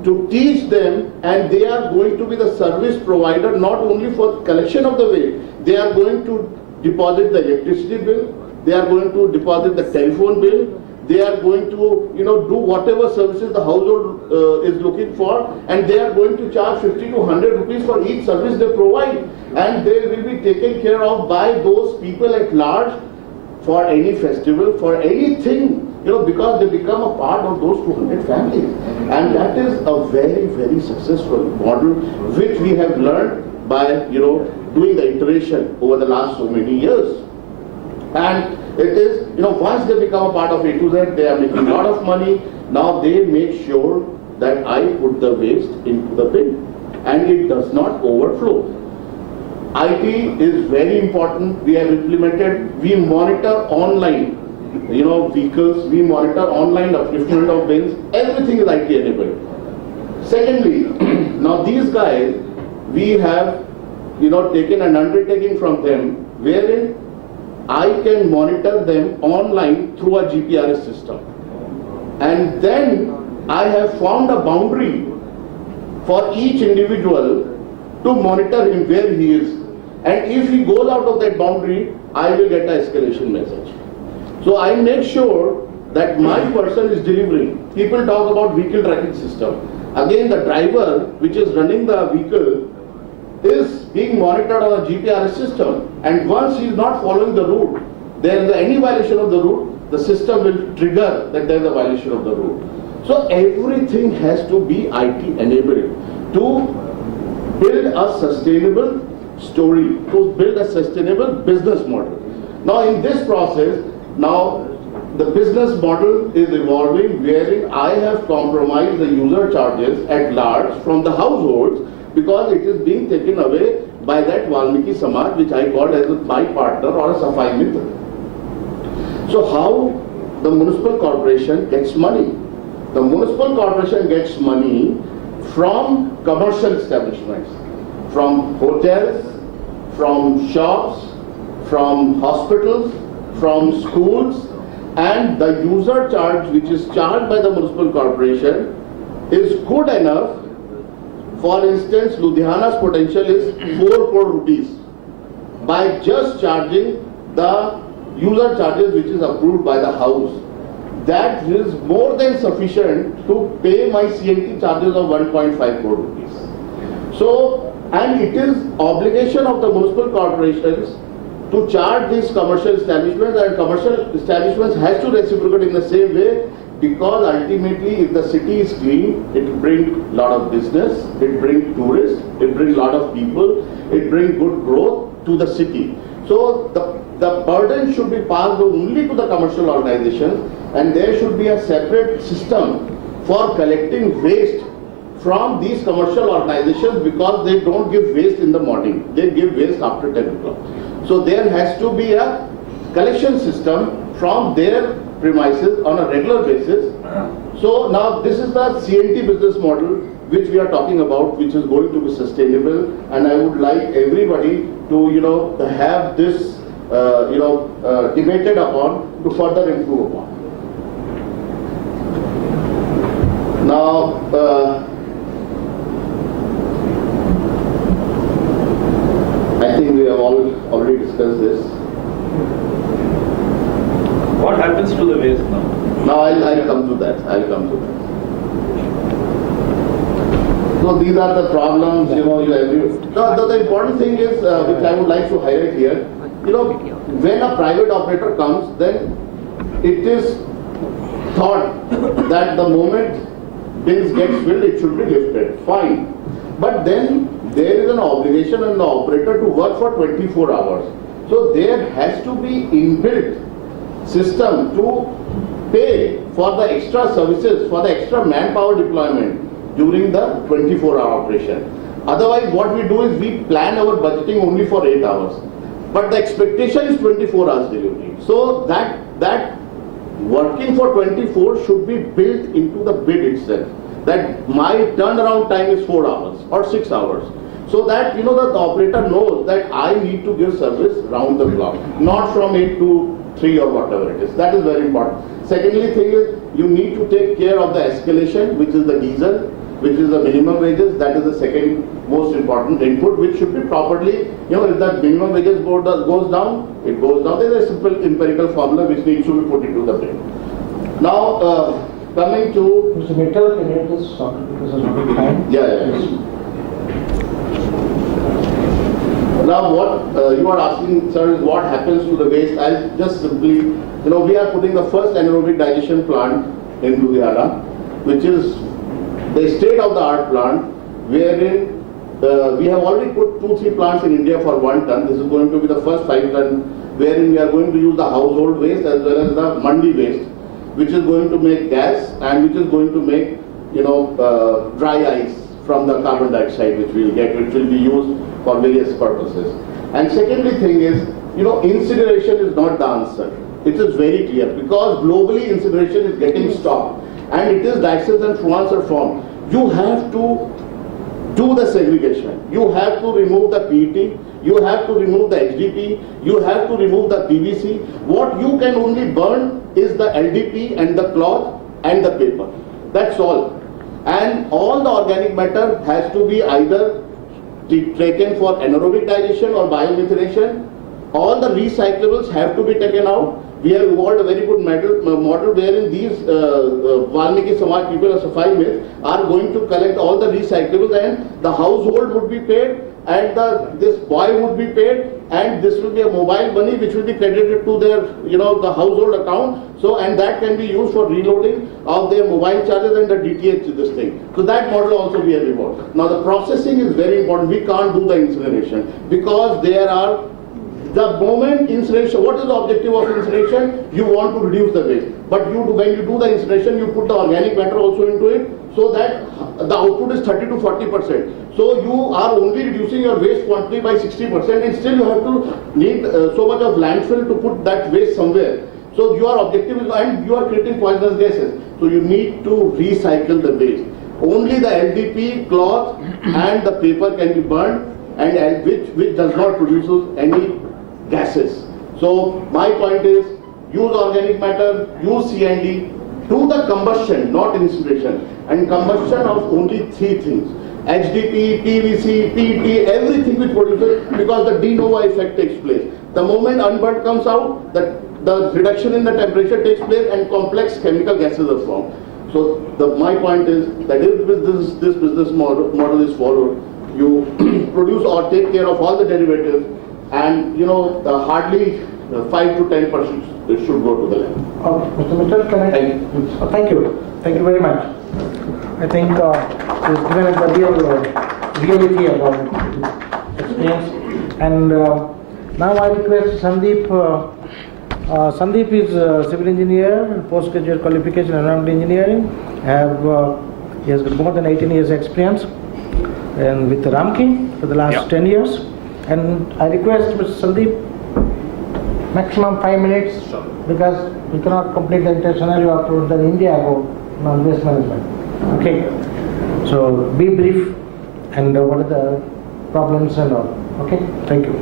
to teach them, and they are going to be the service provider not only for collection of the waste. They are going to deposit the electricity bill, they are going to deposit the telephone bill, they are going to do whatever services the household is looking for, and they are going to charge 50 to 100 rupees for each service they provide, and they will be taken care of by those people at large for any festival, for anything, because they become a part of those 200 families. And that is a very, very successful model which we have learned by doing the iteration over the last so many years. And it is, once they become a part of A to Z, they are making a lot of money. Now they make sure that I put the waste into the bin and it does not overflow. IT is very important. We have implemented, we monitor online, vehicles, we monitor online upliftment of bins, everything is IT enabled. Secondly, now these guys, we have, taken an undertaking from them wherein I can monitor them online through a GPRS system. And then I have formed a boundary for each individual to monitor him where he is. And if he goes out of that boundary, I will get an escalation message. So I make sure that my person is delivering. People talk about vehicle tracking system. Again, the driver which is running the vehicle is being monitored on a GPRS system, and once he is not following the route, there is any violation of the route, the system will trigger that there is a violation of the route. So everything has to be IT enabled to build a sustainable story to build a sustainable business model. Now in this process, now the business model is evolving wherein I have compromised the user charges at large from the households because it is being taken away by that Valmiki Samaj, which I called as my partner or a Safai Mitra. So how the municipal corporation gets money? The municipal corporation gets money from commercial establishments, from hotels, from shops, from hospitals, from schools, and the user charge which is charged by the municipal corporation is good enough. For instance, Ludhiana's potential is 4 crore rupees by just charging the user charges which is approved by the house. That is more than sufficient to pay my CNT charges of 1.5 crore rupees. So, and it is obligation of the municipal corporations to charge these commercial establishments, and commercial establishments has to reciprocate in the same way, because ultimately if the city is clean, it will bring lot of business, it brings tourists, it brings lot of people, it brings good growth to the city. So the burden should be passed only to the commercial organizations, and there should be a separate system for collecting waste from these commercial organizations, because they don't give waste in the morning, they give waste after 10 o'clock. So there has to be a collection system from their premises on a regular basis. So now this is the CNT business model which we are talking about, which is going to be sustainable, and I would like everybody to have this debated upon to further improve upon. Now I think we have already discussed this. What happens to the waste now? Now I'll come to that. So these are the problems, the important thing is, which I would like to highlight here, when a private operator comes, then it is thought that the moment bins gets filled, it should be lifted. Fine. But then there is an obligation on the operator to work for 24 hours. So there has to be inbuilt system to pay for the extra services, for the extra manpower deployment during the 24-hour operation. Otherwise, what we do is we plan our budgeting only for 8 hours. But the expectation is 24 hours delivery. So that working for 24 should be built into the bid itself. That my turnaround time is 4 hours or 6 hours. So that the operator knows that I need to give service round the clock, not from 8 to 3 or whatever it is. That is very important. Secondly thing is, you need to take care of the escalation, which is the diesel, which is the minimum wages. That is the second most important input, which should be properly, if that minimum wages goes down, it goes down. There is a simple empirical formula which needs to be put into the bin. Now, coming to... Mr. Mittal, can you just stop it because of time? Yeah. Now what you are asking, sir, is what happens to the waste. I'll just simply, we are putting the first anaerobic digestion plant in Ludhiana, which is the state-of-the-art plant, wherein we have already put 2-3 plants in India for 1 ton. This is going to be the first 5 ton, wherein we are going to use the household waste as well as the mandi waste, which is going to make gas and which is going to make, dry ice from the carbon dioxide which we will get, which will be used for various purposes. And secondly thing is, incineration is not the answer. It is very clear, because globally incineration is getting stopped, and it is Dijkstra's and Fruans's form. You have to do the segregation. You have to remove the PET, you have to remove the HDP, you have to remove the PVC. What you can only burn is the LDP and the cloth and the paper. That's all. And all the organic matter has to be either taken for anaerobic digestion or biomethanation. All the recyclables have to be taken out. we have evolved a very good model wherein these Valmiki Samaj people or Safai Mills are going to collect all the recyclables, and the household would be paid, and this boy would be paid, and this will be a mobile money which will be credited to their, the household account. So, and that can be used for reloading of their mobile charges and the DTH this thing. So that model also we have evolved. Now the processing is very important. We can't do the incineration because there are, the moment incineration, what is the objective of incineration? You want to reduce the waste. But when you do the incineration, you put the organic matter also into it, so that the output is 30 to 40%. So you are only reducing your waste quantity by 60%, and still you have to need so much of landfill to put that waste somewhere. So your objective is, and you are creating poisonous gases. So you need to recycle the waste. Only the LDP, cloth and the paper can be burned, and which does not produce any gases. So my point is, use organic matter, use CND, do the combustion, not incineration, and combustion of only 3 things: HDP, PVC, PET, everything which produces, because the de novo effect takes place. The moment unburnt comes out, the reduction in the temperature takes place and complex chemical gases are formed. So my point is that if this business model is followed, you produce or take care of all the derivatives, and hardly 5 to 10% it should go to the land. Okay, Mr. Mitchell, can I? Thank you. Thank you very much. I think it's given us the reality about experience. And now I request Sandeep. Sandeep is a civil engineer, postgraduate qualification in environmental engineering. He has got more than 18 years experience, and with Ramki for the last 10 years. And I request Mr. Sandeep, maximum 5 minutes, because we cannot complete the entire scenario after the India about waste management. Okay, so be brief, and what are the problems and all. Okay, thank you.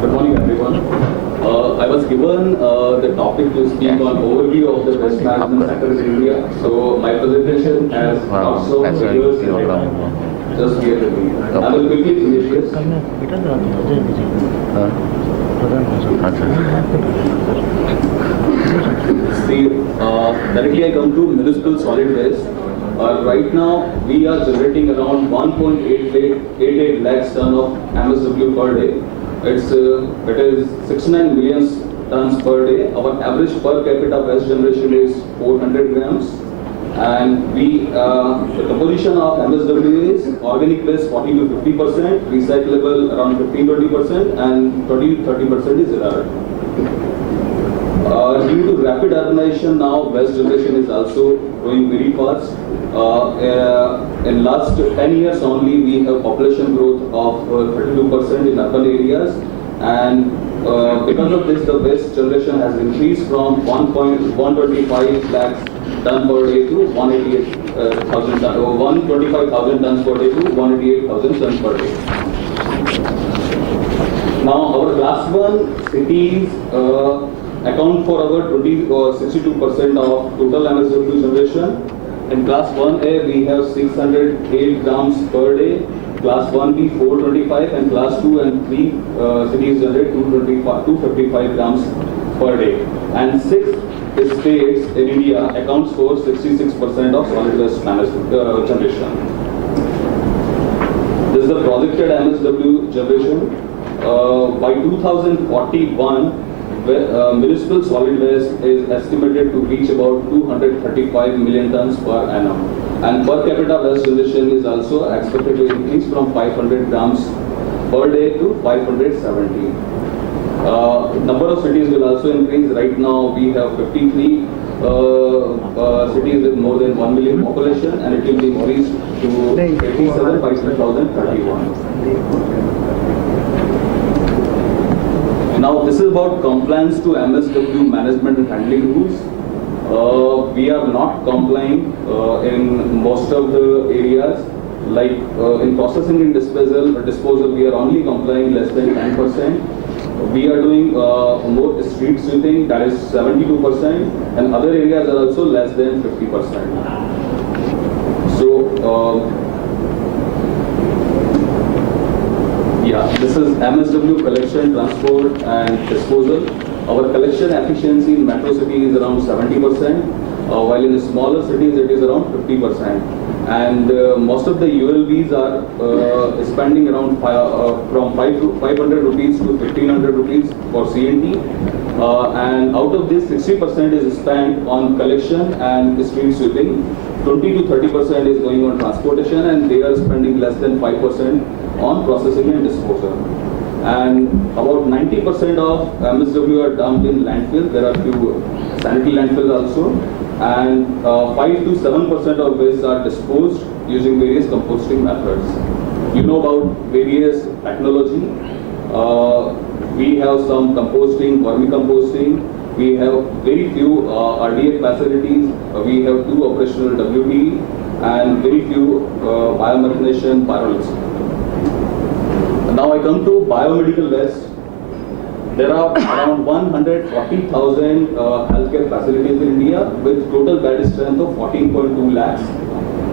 Good morning, everyone. I was given the topic to speak on overview of the waste management sector in India. So my presentation has not so years in it. Just bear with me. I will quickly finish this. See, directly I come to municipal solid waste. Right now, we are generating around 1.88 lakhs ton of MSW per day. It is 69 million tons per day. Our average per capita waste generation is 400 grams. And the composition of MSW is organic waste 40 to 50%, recyclable around 15-20%, and 20-30% is inert. Due to rapid urbanization now, waste generation is also growing very fast. In last 10 years only, we have population growth of 32% in urban areas, and because of this, the waste generation has increased from 1.125 lakhs ton per day to 188,000 tons, or 125,000 tons per day to 188,000 tons per day. Now, our class 1 cities account for our 62% of total MSW generation. In class 1A, we have 608 grams per day, class 1B 425, and class 2 and 3 cities generate 255 grams per day. And 6 states in India accounts for 66% of solid waste generation. This is the projected MSW generation. By 2041, municipal solid waste is estimated to reach about 235 million tons per annum, and per capita waste generation is also expected to increase from 500 grams per day to 570. Number of cities will also increase. Right now we have 53 cities with more than 1 million population, and it will be increased to 87 by 2031. Now this is about compliance to MSW management and handling rules. We are not complying in most of the areas. Like in processing and disposal, we are only complying less than 10%. We are doing more street sweeping, that is 72%, and other areas are also less than 50%. So Yeah, this is MSW collection, transport and disposal. Our collection efficiency in metro city is around 70%, while in smaller cities it is around 50%. And most of the ULBs are spending around from 500 rupees to 1500 rupees for CNT. And out of this, 60% is spent on collection and street sweeping. 20 to 30% is going on transportation, and they are spending less than 5% on processing and disposal. And about 90% of MSW are dumped in landfill. There are few sanitary landfills also. And 5 to 7% of waste are disposed using various composting methods. You know about various technology. We have some composting, vermicomposting. We have very few RDF facilities. We have 2 operational WTE and very few biomethanation pyrolysis. Now I come to biomedical waste. There are around 140,000 healthcare facilities in India with total bed strength of 14.2 lakhs.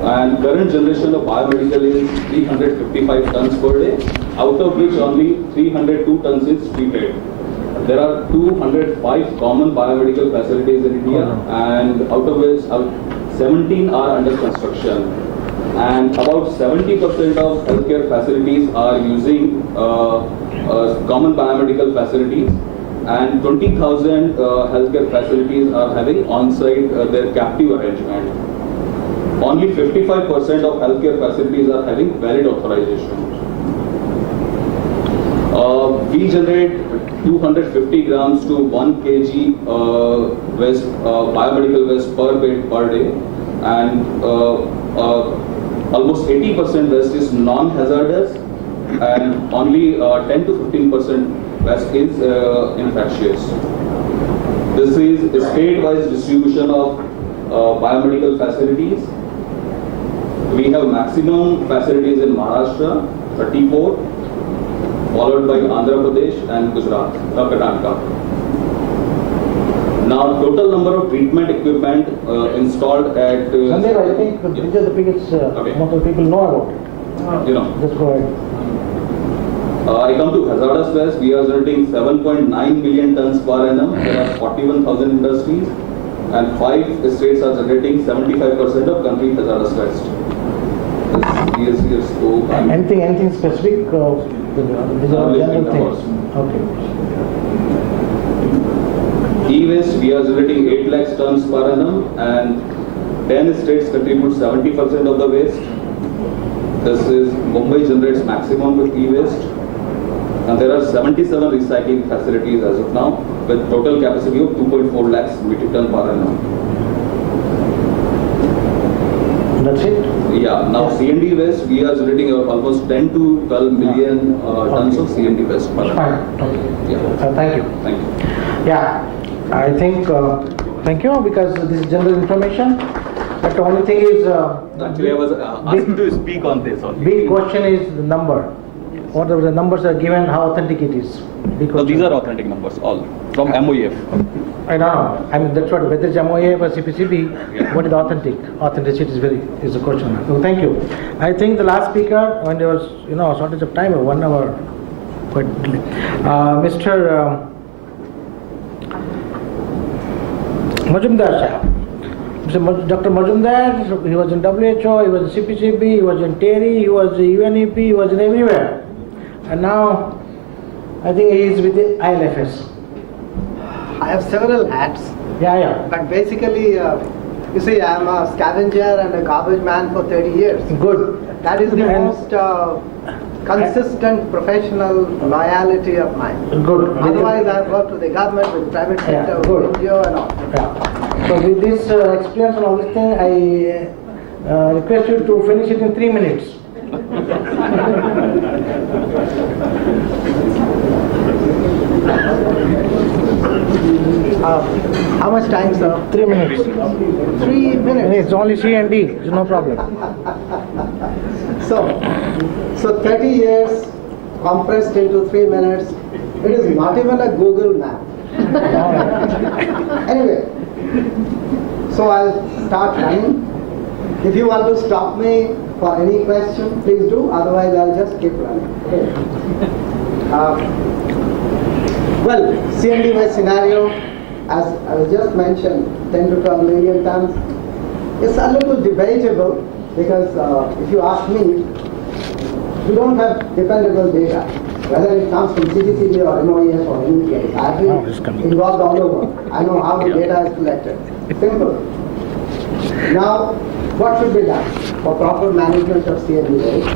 And current generation of biomedical is 355 tons per day, out of which only 302 tons is treated. There are 205 common biomedical facilities in India, and out of which 17 are under construction. And about 70% of healthcare facilities are using common biomedical facilities, and 20,000 healthcare facilities are having on-site their captive arrangement. Only 55% of healthcare facilities are having valid authorization. We generate 250 grams to 1 kg waste, biomedical waste per bed per day, and almost 80% waste is non-hazardous, and only 10 to 15% waste is infectious. This is a state-wise distribution of biomedical facilities. We have maximum facilities in Maharashtra, 34, followed by Andhra Pradesh and Gujarat, Karnataka. Now, total number of treatment equipment installed at... Sandeep, I think these are the figures most of the people know about it. Just go ahead. I come to hazardous waste. We are generating 7.9 million tons per annum. There are 41,000 industries, and 5 states are generating 75% of country hazardous waste. Anything specific? These are general things. Okay. E-waste, we are generating 8 lakhs tons per annum, and 10 states contribute 70% of the waste. This is Mumbai generates maximum with e-waste, and there are 77 recycling facilities as of now with total capacity of 2.4 lakhs metric ton per annum. That's it? Yeah. Now C&D waste, we are generating almost 10 to 12 million tons of C&D waste per annum. Fine. Okay. Yeah. Thank you. Thank you. Yeah, I think, thank you, because this is general information. But the only thing is... Actually, I was asked to speak on this only. Big question is the number. What are the numbers are given, how authentic it is. No, these are authentic numbers, all from MOEF. I don't know. I mean, that's what, whether it's MOEF or CPCB, what is authentic? Authenticity is a question. So thank you. I think the last speaker, when there was, shortage of time, 1 hour, quite Mr. Majumdar. Dr. Majumdar, he was in WHO, he was in CPCB, he was in TERI, he was in UNEP, he was in everywhere. And now, I think he is with the ILFS. I have several hats. Yeah. But basically, you see, I am a scavenger and a garbage man for 30 years. Good. That is the most consistent professional loyalty of mine. Good. Otherwise, I have worked with the government, with the private sector, with NGO and all. Yeah. So with this experience and all this thing, I request you to finish it in 3 minutes. How much time, sir? 3 minutes. 3 minutes. It's only C and D, there's no problem. So 30 years compressed into 3 minutes. It is not even a Google map. Anyway, so I'll start running. If you want to stop me, for any question, please do. Otherwise, I'll just keep running. Okay. Well, CND waste scenario, as I was just mentioned, 10 to 12 million tons. It's a little debatable because if you ask me, we don't have dependable data, whether it comes from CTCD or MOEF or any place. I've been involved all over. I know how the data is collected. Simple. Now, what should be done for proper management of CND waste?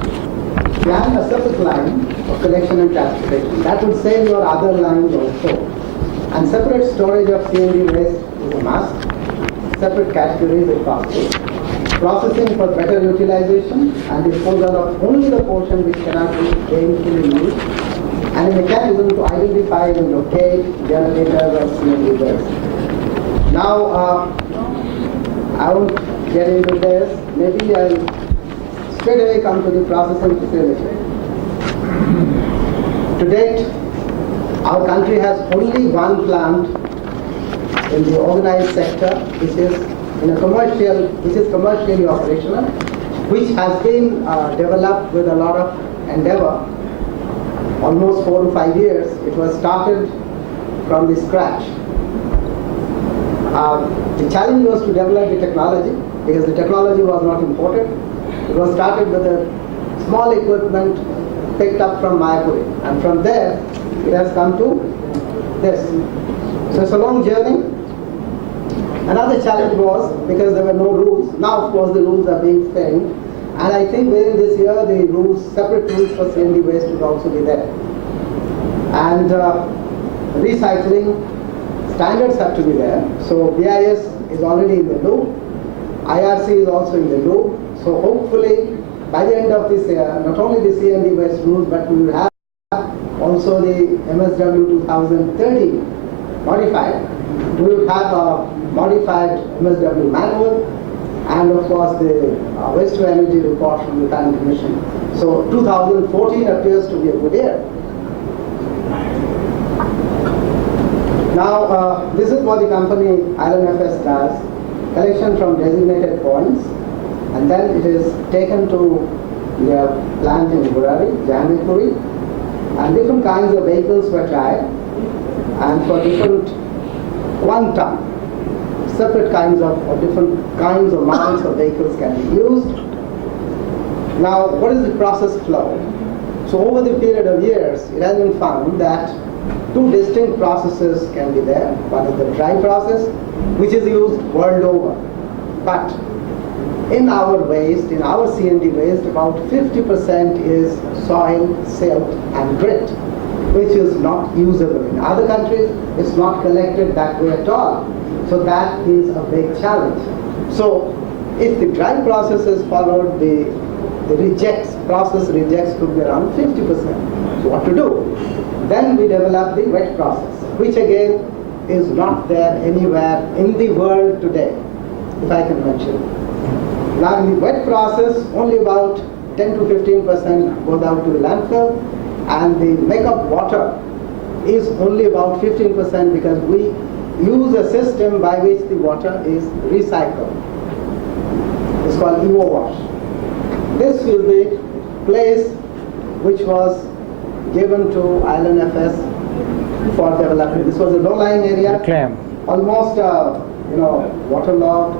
Plan a separate line of collection and transportation. That would save your other lines also. And separate storage of CND waste is a must. Separate categories if possible. Processing for better utilization and disposal of only the portion which cannot be gainfully used. And a mechanism to identify and locate generators of CND waste. Now, I won't get into this. Maybe I'll straight away come to the processing facility. To date, our country has only one plant in the organized sector, which is commercially operational, which has been developed with a lot of endeavor. Almost 4 to 5 years. It was started from the scratch. The challenge was to develop the technology, because the technology was not imported. It was started with a small equipment picked up from Mayapuri, and from there it has come to this. So it's a long journey. Another challenge was because there were no rules. Now, of course, the rules are being framed, and I think within this year the rules, separate rules for CND waste will also be there. And recycling standards have to be there. So BIS is already in the loop. IRC is also in the loop. So hopefully, by the end of this year, not only the CND waste rules, but we will have also the MSW 2030 modified. We will have a modified MSW manual, and of course the waste to energy report from the Planning Commission. So 2014 appears to be a good year. Now, this is what the company ILNFS does: collection from designated points, and then it is taken to the plant in Burari, Jahanpuri, and different kinds of vehicles were tried, and for different 1 ton, separate kinds of or different kinds of models of vehicles can be used. Now, what is the process flow? So over the period of years, it has been found that 2 distinct processes can be there. One is the dry process, which is used world over. But in our waste, in our CND waste, about 50% is soil, silt, and grit, which is not usable. In other countries, it's not collected that way at all. So that is a big challenge. So if the dry process is followed, the process rejects could be around 50%. So what to do? Then we develop the wet process, which again is not there anywhere in the world today, if I can mention. Now in the wet process, only about 10 to 15% goes out to the landfill, and the makeup water is only about 15% because we use a system by which the water is recycled. It's called Evo Wash. This is the place which was given to ILNFS for development. This was a low-lying area, almost waterlogged,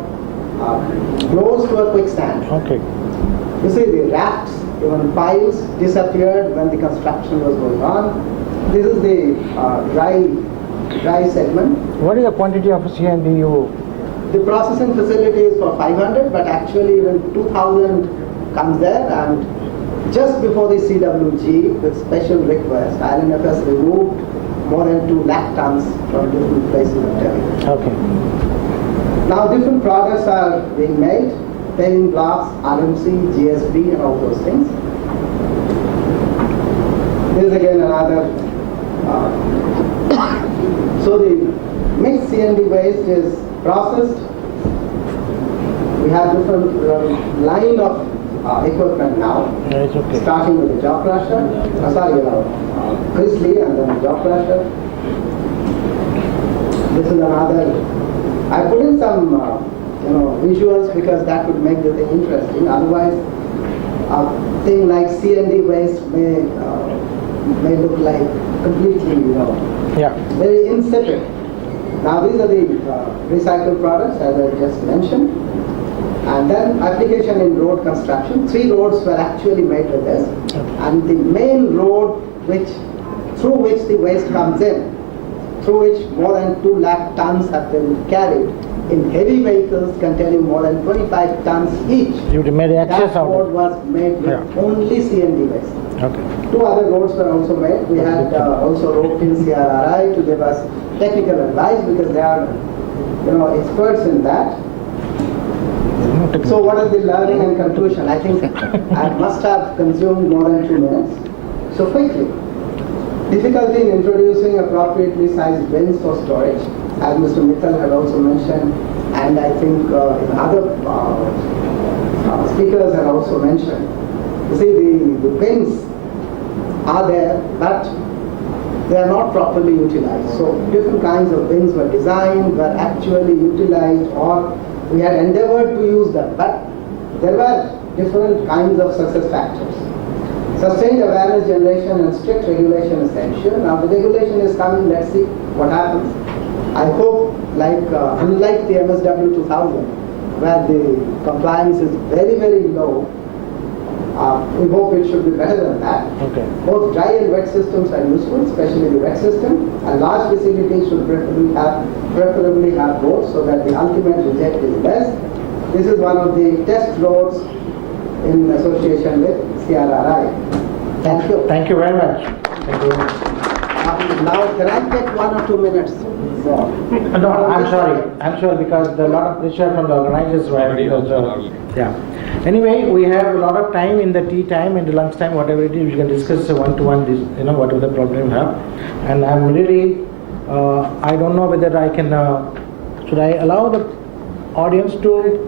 close to a quicksand. Okay. You see the rafts, even piles disappeared when the construction was going on. This is the dry segment. What is the quantity of CND you? The processing facility is for 500, but actually even 2,000 comes there, and just before the CWG, with special request, ILNFS removed more than 2 lakh tons from different places of Delhi. Okay. Now different products are being made: paving blocks, RMC, GSB, and all those things. This is again another. So the mixed CND waste is processed. We have different line of equipment now, Okay. starting with the jaw crusher, Chrisley, and then the jaw crusher. This is another. I put in some visuals because that would make the thing interesting. Otherwise, a thing like C&D waste may look like completely, Yeah. very insipid. Now these are the recycled products, as I just mentioned. And then application in road construction. 3 roads were actually made with this. And the main road through which the waste comes in, through which more than 2 lakh tons have been carried in heavy vehicles containing more than 25 tons each. You made access That out road of was made with Yeah. only C&D waste. it. Okay. 2 other roads were also made. We had also roped in CRRI to give us technical advice because they are, experts in that. So what is the learning and conclusion? I think I must have consumed more than 2 minutes. So quickly, difficulty in introducing appropriately sized bins for storage, as Mr. Mittal had also mentioned, and I think other speakers had also mentioned. You see, the bins are there, but they are not properly utilized. So different kinds of bins were designed, were actually utilized, or we had endeavored to use them, but there were different kinds of success factors. Sustained awareness generation and strict regulation is essential. Now the regulation is coming, let's see what happens. I hope, unlike the MSW 2000, where the compliance is very, very low, we hope it should be better than that. Okay. Both dry and wet systems are useful, especially the wet system, and large facilities should preferably have both so that the ultimate reject is less. This is one of the test roads in association with CRRI. Thank you. Thank you very much. Thank you. Now, can I get 1 or 2 minutes more? No, I'm sorry. I'm sorry because there are a lot of pressure from the organizers. Yeah. Anyway, we have a lot of time in the tea time and the lunch time, whatever it is, we can discuss one-to-one, whatever the problem you have. And I'm really, I don't know whether I can, should I allow the audience to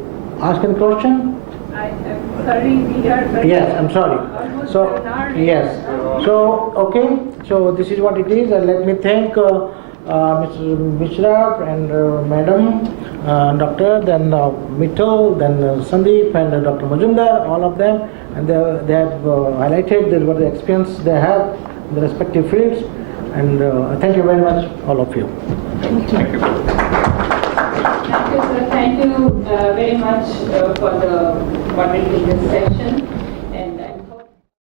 ask any question? I'm sorry, we are... Yes, I'm sorry. So, yes. So, okay. So, this is what it is. And let me thank Mr. Mishra and Madam, Doctor, then Mittal, then Sandeep and Dr. Majumdar, all of them. And they have highlighted what the experience they have in the respective fields. And thank you very much, all of you. Thank you, sir. Thank you very much for the moderating this session.